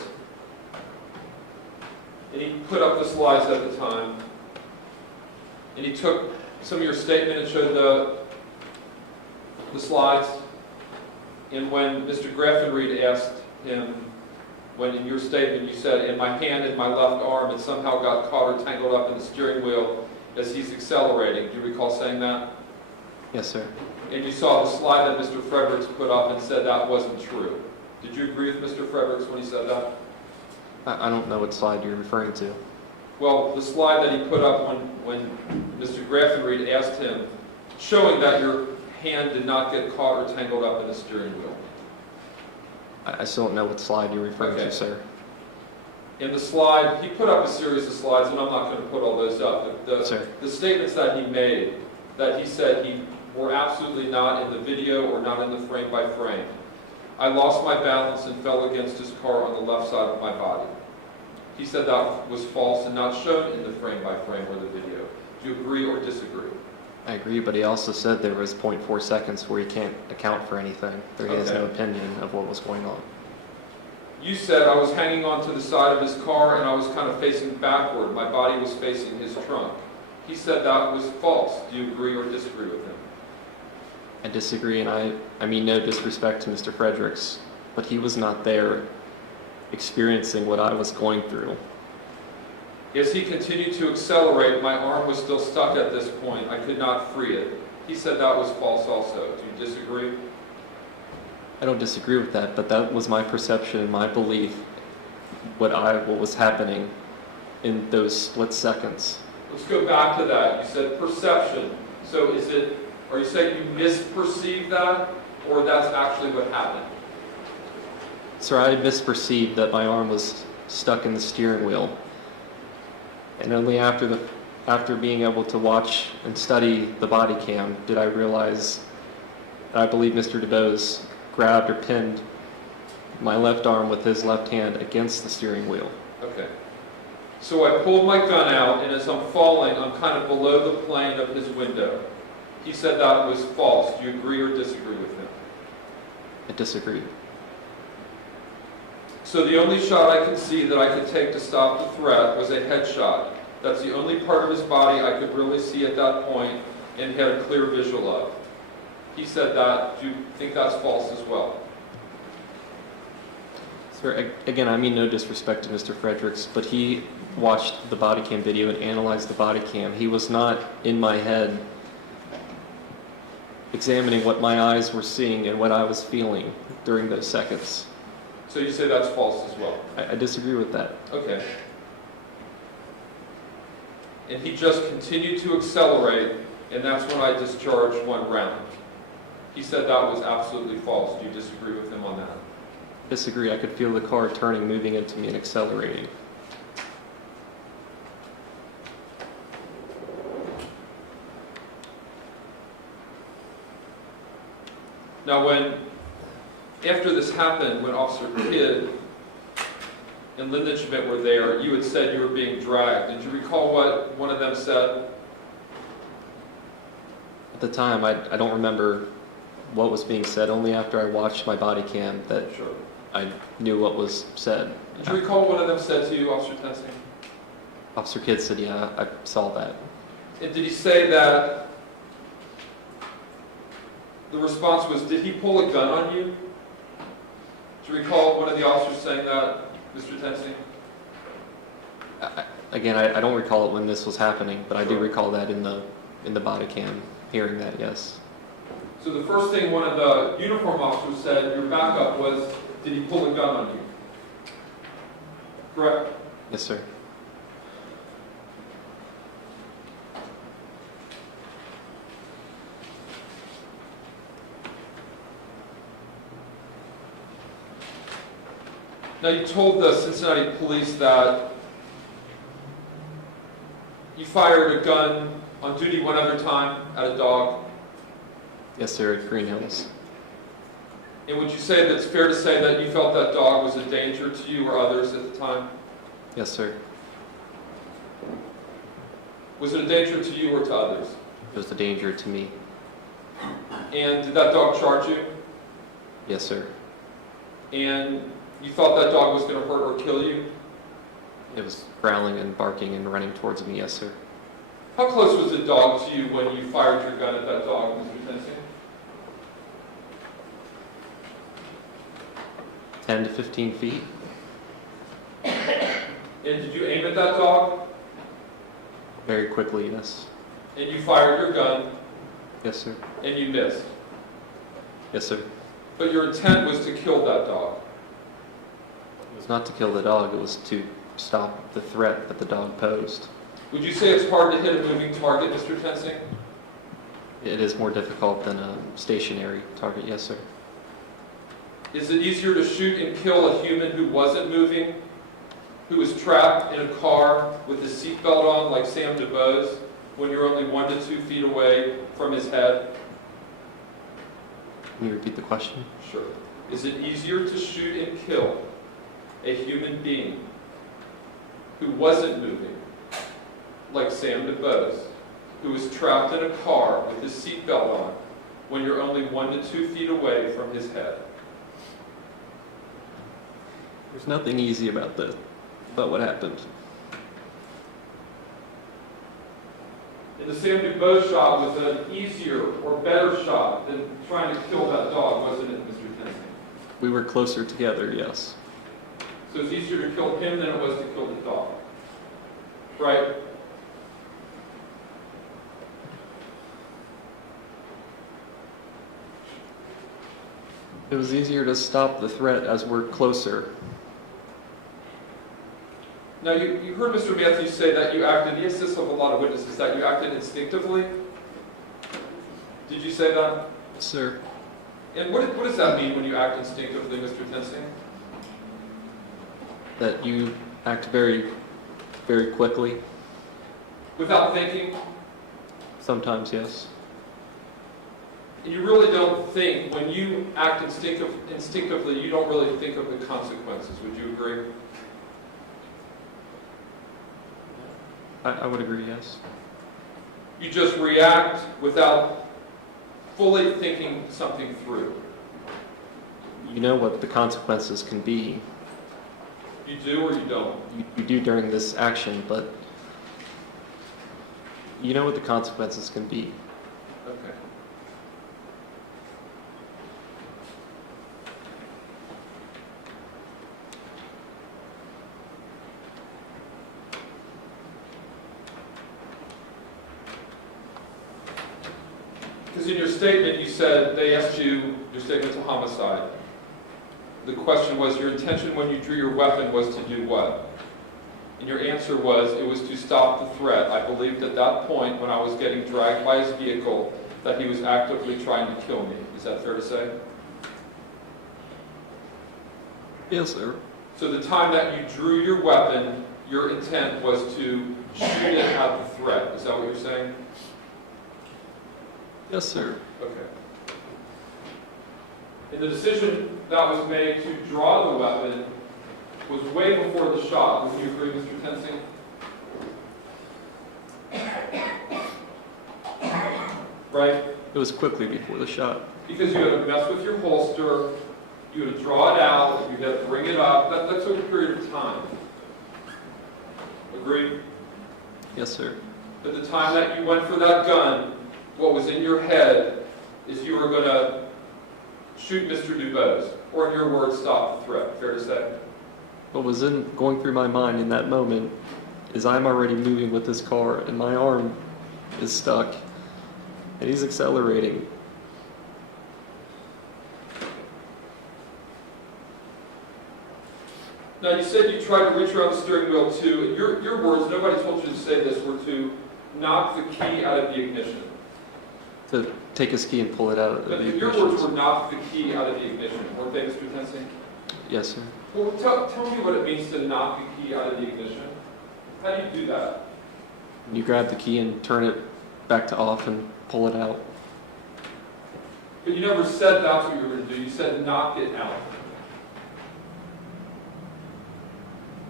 and he put up the slides at the time, and he took some of your statement and showed the slides. And when Mr. Graffenried asked him, when in your statement you said, in my hand and my left arm, it somehow got caught or tangled up in the steering wheel as he's accelerating. Do you recall saying that? Yes, sir. And you saw the slide that Mr. Fredericks put up and said that wasn't true. Did you agree with Mr. Fredericks when he said that? I don't know what slide you're referring to. Well, the slide that he put up when Mr. Graffenried asked him, showing that your hand did not get caught or tangled up in the steering wheel. I still don't know what slide you're referring Okay. to, sir. In the slide, he put up a series of slides, and I'm not going to put all those up. Sir. The statements that he made, that he said were absolutely not in the video or not in the frame by frame. I lost my balance and fell against his car on the left side of my body. He said that was false and not shown in the frame by frame or the video. Do you agree or disagree? I agree, but he also said there was 0.4 seconds where he can't account for anything. There he has no Okay. opinion of what was going on. You said I was hanging onto the side of his car and I was kind of facing backward. My body was facing his trunk. He said that was false. Do you agree or disagree with him? I disagree, and I mean no disrespect to Mr. Fredericks, but he was not there experiencing what I was going through. As he continued to accelerate, my arm was still stuck at this point. I could not free it. He said that was false also. Do you disagree? I don't disagree with that, but that was my perception and my belief, what was happening in those split seconds. Let's go back to that. You said perception. So are you saying you misperceived that, or that's actually what happened? Sir, I misperceived that my arm was stuck in the steering wheel. And only after being able to watch and study the body cam did I realize that I believe Mr. DuBose grabbed or pinned my left arm with his left hand against the steering wheel. Okay. So I pulled my gun out, and as I'm falling, I'm kind of below the plane of his window. He said that was false. Do you agree or disagree with him? I disagree. So the only shot I could see that I could take to stop the threat was a headshot. That's the only part of his body I could really see at that point and had a clear visual of. He said that. Do you think that's false as well? Sir, again, I mean no disrespect to Mr. Fredericks, but he watched the body cam video and analyzed the body cam. He was not in my head examining what my eyes were seeing and what I was feeling during those seconds. So you say that's false as well? I disagree with that. Okay. And he just continued to accelerate, and that's when I discharged one round. He said that was absolutely false. Do you disagree with him on that? Disagree. I could feel the car turning, moving into me, and accelerating. Now, after this happened, when Officer Kidd and Lyndon Schmidt were there, you had said you were being dragged. Did you recall what one of them said? At the time, I don't remember what was being said. Only after I watched my body cam that Sure. I knew what was said. Did you recall what one of them said to you, Officer Tensing? Officer Kidd said, yeah, I saw that. And did he say that the response was, did he pull a gun on you? Do you recall one of the officers saying that, Mr. Tensing? Again, I don't recall it when this was happening, but I do Sure. recall that in the body cam, hearing that, yes. So the first thing one of the uniform officers said, your backup was, did he pull a gun on you? Correct? Yes, sir. Now, you told the Cincinnati police that you fired a gun on duty one other time at a dog. Yes, sir, at Green Hills. And would you say that it's fair to say that you felt that dog was a danger to you or others at the time? Yes, sir. Was it a danger to you or to others? It was a danger to me. And did that dog charge you? Yes, sir. And you thought that dog was going to hurt or kill you? It was growling and barking and running towards me, yes, sir. How close was the dog to you when you fired your gun at that dog, Mr. Tensing? 10 to 15 feet. And did you aim at that dog? Very quickly, yes. And you fired your gun Yes, sir. and you missed. Yes, sir. But your intent was to kill that dog. It was not to kill the dog, it was to stop the threat that the dog posed. Would you say it's hard to hit a moving target, Mr. Tensing? It is more difficult than a stationary target, yes, sir. Is it easier to shoot and kill a human who wasn't moving, who was trapped in a car with his seatbelt on like Sam DuBose, when you're only 1 to 2 feet away from his head? Can you repeat the question? Sure. Is it easier to shoot and kill a human being who wasn't moving, like Sam DuBose, who was trapped in a car with his seatbelt on, when you're only 1 to 2 feet away from his head? There's nothing easy about what happened. And the Sam DuBose shot was an easier or better shot than trying to kill that dog, wasn't it, Mr. Tennessee? We were closer together, yes. So it's easier to kill him than it was to kill the dog. Right? It was easier to stop the threat as we're closer. Now, you heard Mr. Matthews say that you acted, he insists of a lot of witnesses, that you acted instinctively. Did you say that? Yes, sir. And what does that mean when you act instinctively, Mr. Tennessee? That you act very, very quickly. Without thinking? Sometimes, yes. And you really don't think, when you act instinctively, you don't really think of the consequences. Would you agree? I would agree, yes. You just react without fully thinking something through. You know what the consequences can be. You do or you don't? You do during this action, but you know what the consequences can be. Okay. Because in your statement, you said they asked you, your statement's a homicide. The question was, your intention when you drew your weapon was to do what? And your answer was, it was to stop the threat. I believed at that point, when I was getting dragged by his vehicle, that he was actively trying to kill me. Is that fair to say? Yes, sir. So the time that you drew your weapon, your intent was to shoot it at the threat. Is that what you're saying? Yes, sir. Okay. And the decision that was made to draw the weapon was way before the shot. Would you agree, Mr. Tennessee? Right? It was quickly before the shot. Because you had to mess with your holster, you had to draw it out, you had to bring it up. That took a period of time. Agreed? Yes, sir. At the time that you went for that gun, what was in your head is you were going to shoot Mr. DuBose, or in your words, stop the threat. Fair to say? What was going through my mind in that moment is I'm already moving with this car and my arm is stuck and he's accelerating. Now, you said you tried to reach around the steering wheel too. Your words, nobody told you to say this, were to knock the key out of the ignition. To take his key and pull it out of the But ignition. your words were knock the key out of the ignition, weren't they, Mr. Tennessee? Yes, sir. Well, tell me what it means to knock the key out of the ignition. How do you do that? You grab the key and turn it back to off and pull it out. But you never said that's what you were going to do. You said knock it out.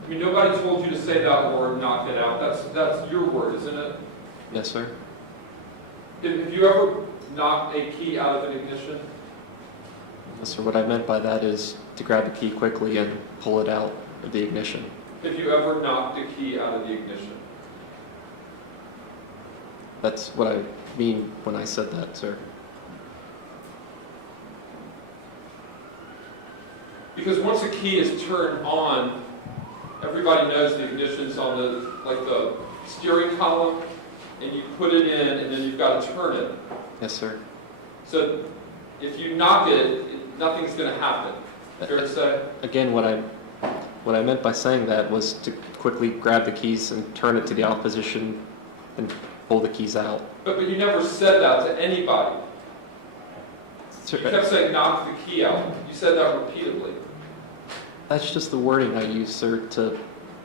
I mean, nobody told you to say that word, knock it out. That's your word, isn't it? Yes, sir. Have you ever knocked a key out of an ignition? Yes, sir. What I meant by that is to grab the key quickly and pull it out of the ignition. Have you ever knocked a key out of the ignition? That's what I mean when I said that, sir. Because once a key is turned on, everybody knows the ignition's on the steering column, and you put it in, and then you've got to turn it. Yes, sir. So if you knock it, nothing's going to happen. Fair to say? Again, what I meant by saying that was to quickly grab the keys and turn it to the opposition and pull the keys out. But you never said that to anybody. Sir, You kept saying knock the key out. You said that repeatedly. that's just the wording I used, sir, to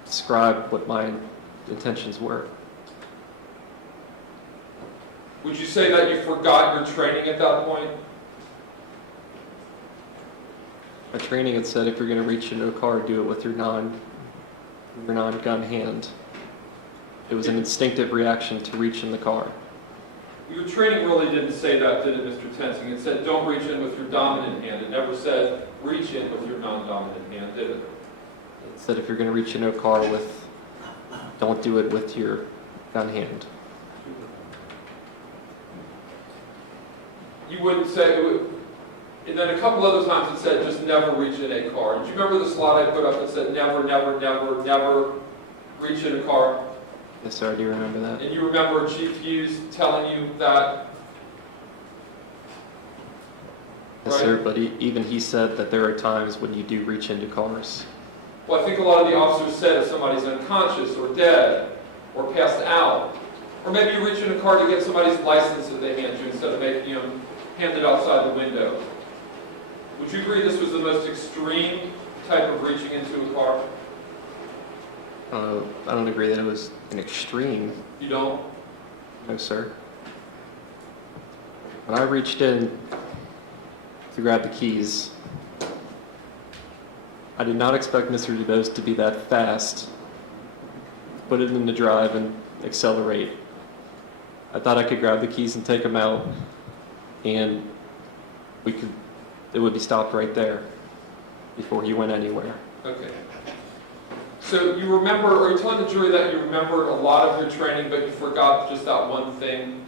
describe what my intentions were. Would you say that you forgot your training at that point? My training had said if you're going to reach into a car, do it with your non-gun hand. It was an instinctive reaction to reach in the car. Your training really didn't say that, did it, Mr. Tensing? It said don't reach in with your dominant hand. It never said reach in with your non-dominant hand, did it? It said if you're going to reach into a car with, don't do it with your gun hand. You wouldn't say, and then a couple other times it said just never reach in a car. Do you remember the slide I put up that said never, never, never, never reach in a car? Yes, sir, I do remember that. And you remember Chief Hughes telling you that? Yes, Right. sir, but even he said that there are times when you do reach into cars. Well, I think a lot of the officers said if somebody's unconscious or dead or passed out, or maybe you reach in a car to get somebody's license that they hand you instead of making them hand it outside the window. Would you agree this was the most extreme type of reaching into a car? I don't agree that it was an extreme. You don't? No, sir. When I reached in to grab the keys, I did not expect Mr. DuBose to be that fast, put it in the drive and accelerate. I thought I could grab the keys and take them out, and it would be stopped right there before he went anywhere. Okay. So you remember, or you're telling the jury that you remembered a lot of your training, but you forgot just that one thing?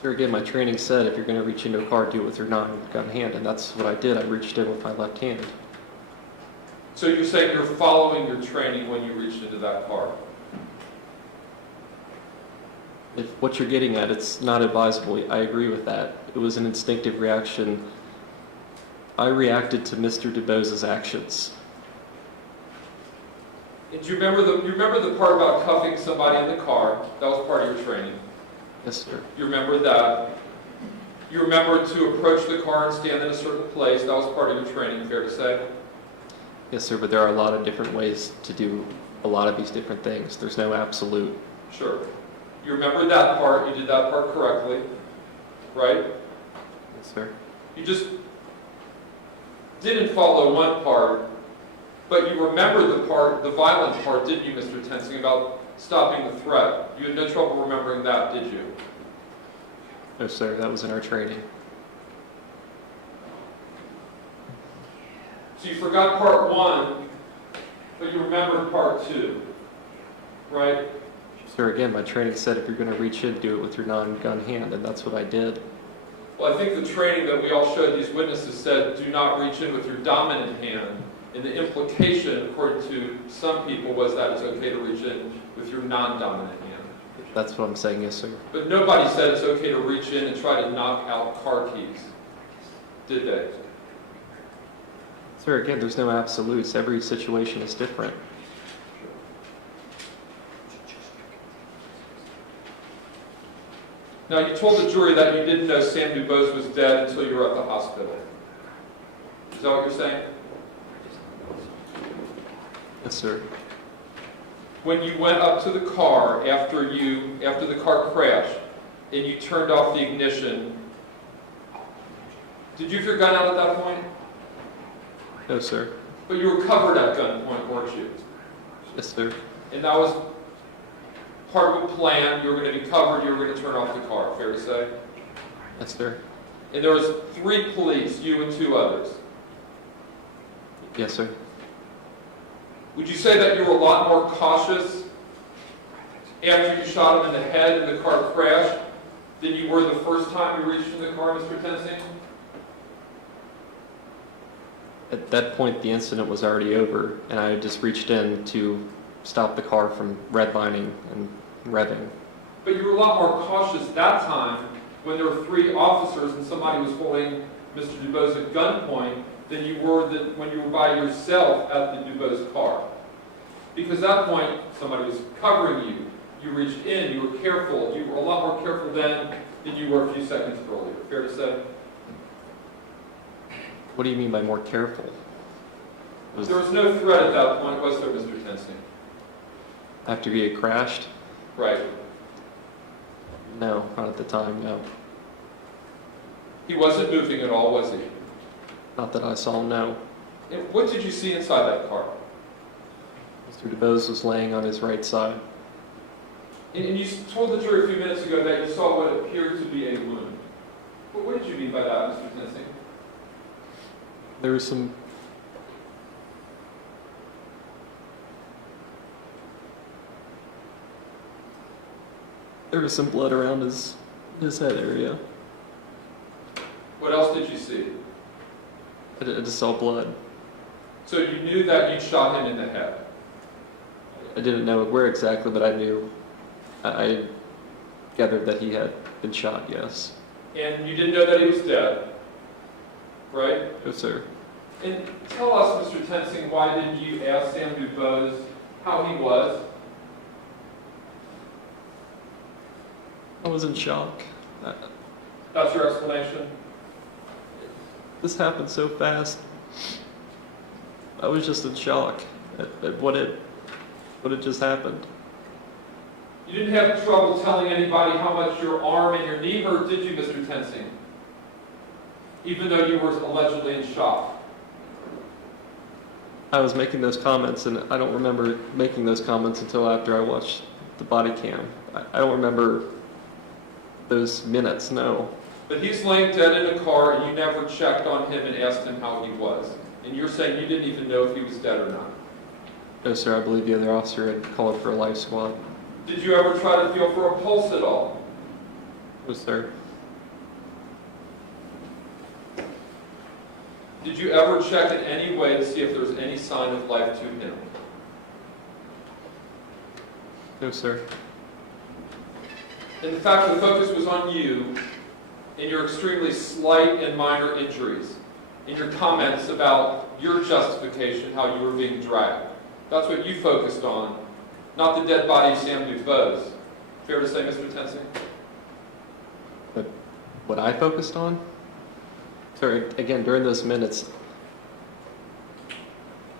Sir, again, my training said if you're going to reach into a car, do it with your non-gun hand, and that's what I did. I reached in with my left hand. So you're saying you're following your training when you reached into that car? If what you're getting at, it's not advisable, I agree with that. It was an instinctive reaction. I reacted to Mr. DuBose's actions. And do you remember the part about cuffing somebody in the car? That was part of your training. Yes, sir. You remember that. You remember to approach the car and stand in a certain place. That was part of your training, fair to say? Yes, sir, but there are a lot of different ways to do a lot of these different things. There's no absolute. Sure. You remember that part. You did that part correctly, right? Yes, sir. You just didn't follow one part, but you remember the violent part, didn't you, Mr. Tensing, about stopping the threat? You had no trouble remembering that, did you? No, sir, that was in our training. So you forgot part one, but you remembered part two, right? Sir, again, my training said if you're going to reach in, do it with your non-gun hand, and that's what I did. Well, I think the training that we all showed these witnesses said do not reach in with your dominant hand. And the implication, according to some people, was that it's okay to reach in with your non-dominant hand. That's what I'm saying, yes, sir. But nobody said it's okay to reach in and try to knock out car keys, did they? Sir, again, there's no absolutes. Every situation is different. Now, you told the jury that you didn't know Sam DuBose was dead until you were at the hospital. Is that what you're saying? Yes, sir. When you went up to the car after the car crashed and you turned off the ignition, did you have your gun out at that point? No, sir. But you were covered at gunpoint, weren't you? Yes, sir. And that was part of a plan. You were going to be covered. You were going to turn off the car. Fair to say? Yes, sir. And there was 3 police, you and 2 others. Yes, sir. Would you say that you were a lot more cautious after you shot him in the head and the car crashed than you were the first time you reached in the car, Mr. Tensing? At that point, the incident was already over, and I had just reached in to stop the car from redlining and revving. But you were a lot more cautious that time when there were 3 officers and somebody was holding Mr. DuBose at gunpoint than you were when you were by yourself at the DuBose car. Because at that point, somebody was covering you. You reached in, you were careful. You were a lot more careful then than you were a few seconds earlier. Fair to say? What do you mean by more careful? There was no threat at that point, was there, Mr. Tensing? After he had crashed? Right. No, not at the time, no. He wasn't moving at all, was he? Not that I saw, no. And what did you see inside that car? Mr. DuBose was laying on his right side. And you told the jury a few minutes ago that you saw what appeared to be a wound. What did you mean by that, Mr. Tensing? There was some There was some blood around his head area. What else did you see? I just saw blood. So you knew that you shot him in the head. I didn't know where exactly, but I knew. I gathered that he had been shot, yes. And you didn't know that he was dead, right? No, sir. And tell us, Mr. Tensing, why didn't you ask Sam DuBose how he was? I was in shock. That's your explanation? This happened so fast. I was just in shock at what had just happened. You didn't have trouble telling anybody how much your arm and your knee hurt, did you, Mr. Tensing? Even though you were allegedly in shock. I was making those comments, and I don't remember making those comments until after I watched the body cam. I don't remember those minutes, no. But he's laying dead in a car, and you never checked on him and asked him how he was. And you're saying you didn't even know if he was dead or not. No, sir, I believe the other officer had called for a life squad. Did you ever try to feel for a pulse at all? No, sir. Did you ever check in any way to see if there was any sign of life to him? No, sir. And the fact that the focus was on you and your extremely slight and minor injuries, in your comments about your justification, how you were being dragged. That's what you focused on, not the dead body of Sam DuBose. Fair to say, Mr. Tensing? But what I focused on? Sir, again, during those minutes,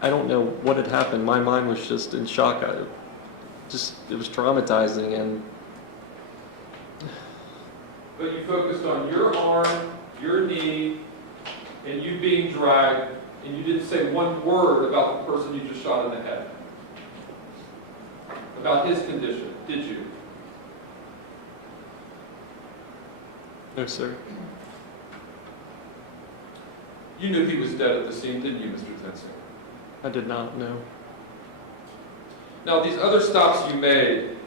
I don't know what had happened. My mind was just in shock. It was traumatizing, and But you focused on your arm, your knee, and you being dragged, and you didn't say one word about the person you just shot in the head. About his condition, did you? no, sir. You knew he was dead at the scene, didn't you, Mr. Tensing? I did not know. Now, these other stops you made,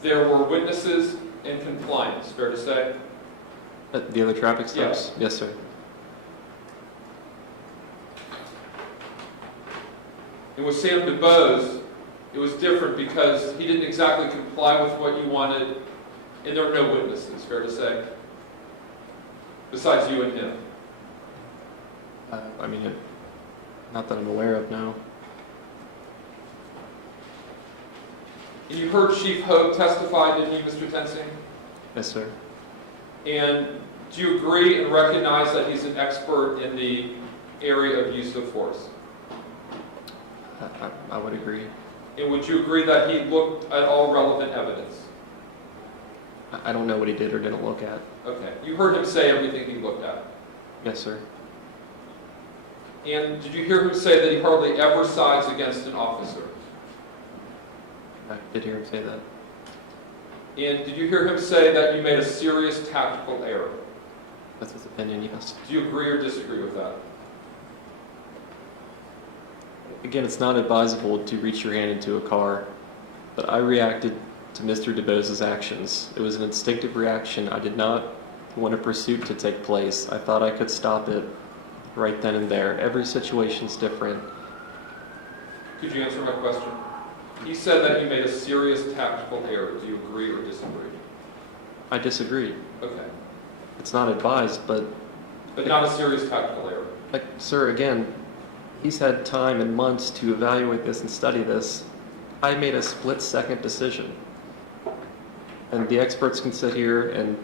there were witnesses and compliance, fair to say? The other traffic stops? Yes, sir. And with Sam DuBose, it was different because he didn't exactly comply with what you wanted, and there were no witnesses, fair to say? Besides you and him. I mean, not that I'm aware of, no. And you heard Chief Hope testify, didn't you, Mr. Tensing? Yes, sir. And do you agree and recognize that he's an expert in the area of use of force? I would agree. And would you agree that he looked at all relevant evidence? I don't know what he did or didn't look at. Okay. You heard him say everything he looked at. Yes, sir. And did you hear him say that he hardly ever sides against an officer? I did hear him say that. And did you hear him say that you made a serious tactical error? That's his opinion, yes. Do you agree or disagree with that? Again, it's not advisable to reach your hand into a car, but I reacted to Mr. DuBose's actions. It was an instinctive reaction. I did not want a pursuit to take place. I thought I could stop it right then and there. Every situation's different. Could you answer my question? He said that you made a serious tactical error. Do you agree or disagree? I disagree. Okay. It's not advised, but But not a serious tactical error. like, sir, again, he's had time and months to evaluate this and study this. I made a split-second decision. And the experts can sit here and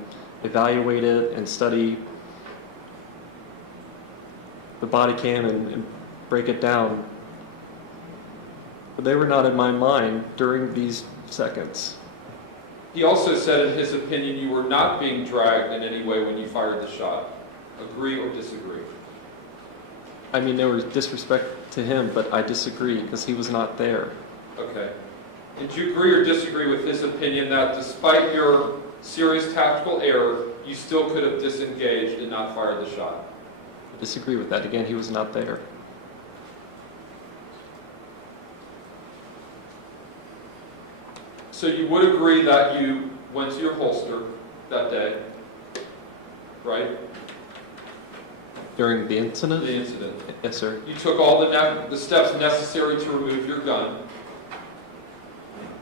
evaluate it and study the body cam and break it down. But they were not in my mind during these seconds. He also said in his opinion you were not being dragged in any way when you fired the shot. Agree or disagree? I mean, no disrespect to him, but I disagree because he was not there. Okay. And do you agree or disagree with his opinion that despite your serious tactical error, you still could have disengaged and not fired the shot? I disagree with that. Again, he was not there. So you would agree that you went to your holster that day, right? During the incident? The incident. Yes, sir. You took all the steps necessary to remove your gun.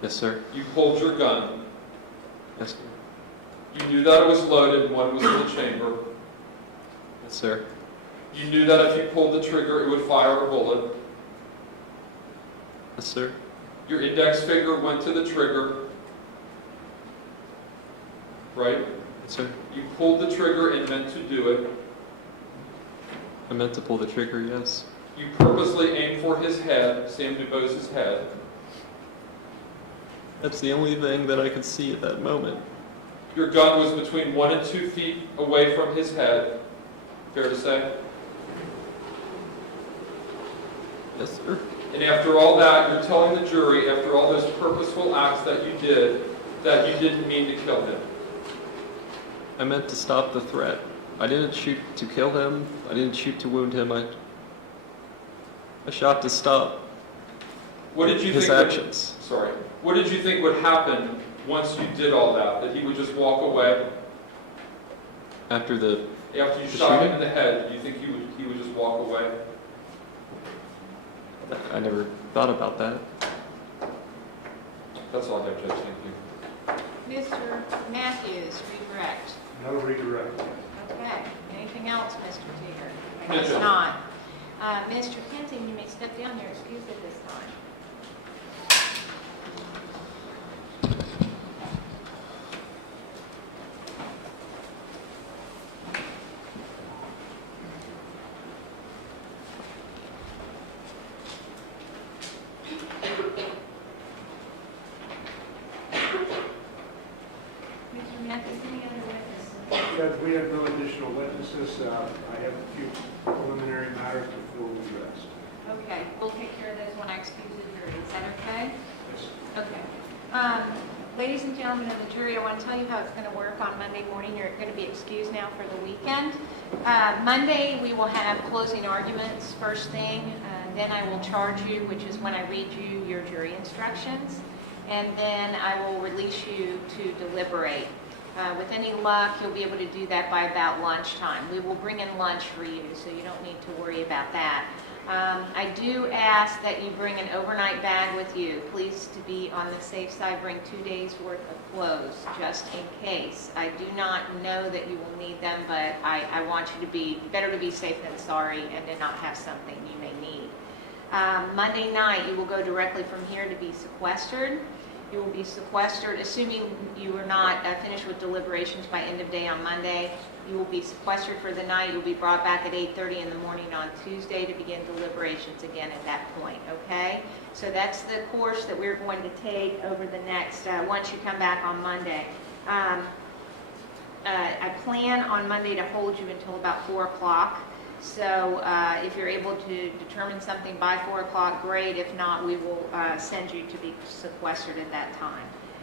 Yes, sir. You pulled your gun. Yes, sir. You knew that it was loaded and one was in the chamber. Yes, sir. You knew that if you pulled the trigger, it would fire a bullet. Yes, sir. Your index finger went to the trigger, right? Yes, sir. You pulled the trigger and meant to do it. I meant to pull the trigger, yes. You purposely aimed for his head, Sam DuBose's head. That's the only thing that I could see at that moment. Your gun was between 1 and 2 feet away from his head. Fair to say? Yes, sir. And after all that, you're telling the jury, after all those purposeful acts that you did, that you didn't mean to kill him. I meant to stop the threat. I didn't shoot to kill him. I didn't shoot to wound him. I shot to stop What did you his think actions. Sorry. What did you think would happen once you did all that? That he would just walk away? After After you shot him in the head, do you think he would just walk away? I never thought about that. That's all I have, Judge. Thank you. Mr. Matthews, redirect. No redirect. Okay. Anything else, Mr. Teeter? I No, guess Judge. not. Mr. Kenton, you may step down there, excuse at this time. Mr. Matthews, any other witnesses? Judge, we have no additional witnesses. I have a few preliminary matters before we rest. Okay, we'll take care of those when I excuse the jury. Is that okay? Yes. Okay. Ladies and gentlemen of the jury, I want to tell you how it's going to work on Monday morning. You're going to be excused now for the weekend. Monday, we will have closing arguments first thing. Then I will charge you, which is when I read you your jury instructions. And then I will release you to deliberate. With any luck, you'll be able to do that by about lunchtime. We will bring in lunch for you, so you don't need to worry about that. I do ask that you bring an overnight bag with you. Please, to be on the safe side, bring 2 days worth of clothes, just in case. I do not know that you will need them, but I want you to be, better to be safe than sorry and to not have something you may need. Monday night, you will go directly from here to be sequestered. You will be sequestered, assuming you are not finished with deliberations by end of day on Monday. You will be sequestered for the night. You'll be brought back at 8:30 in the morning on Tuesday to begin deliberations again at that point, okay? So that's the course that we're going to take over the next, once you come back on Monday. I plan on Monday to hold you until about 4 o'clock. So if you're able to determine something by 4 o'clock, great. If not, we will send you to be sequestered at that time.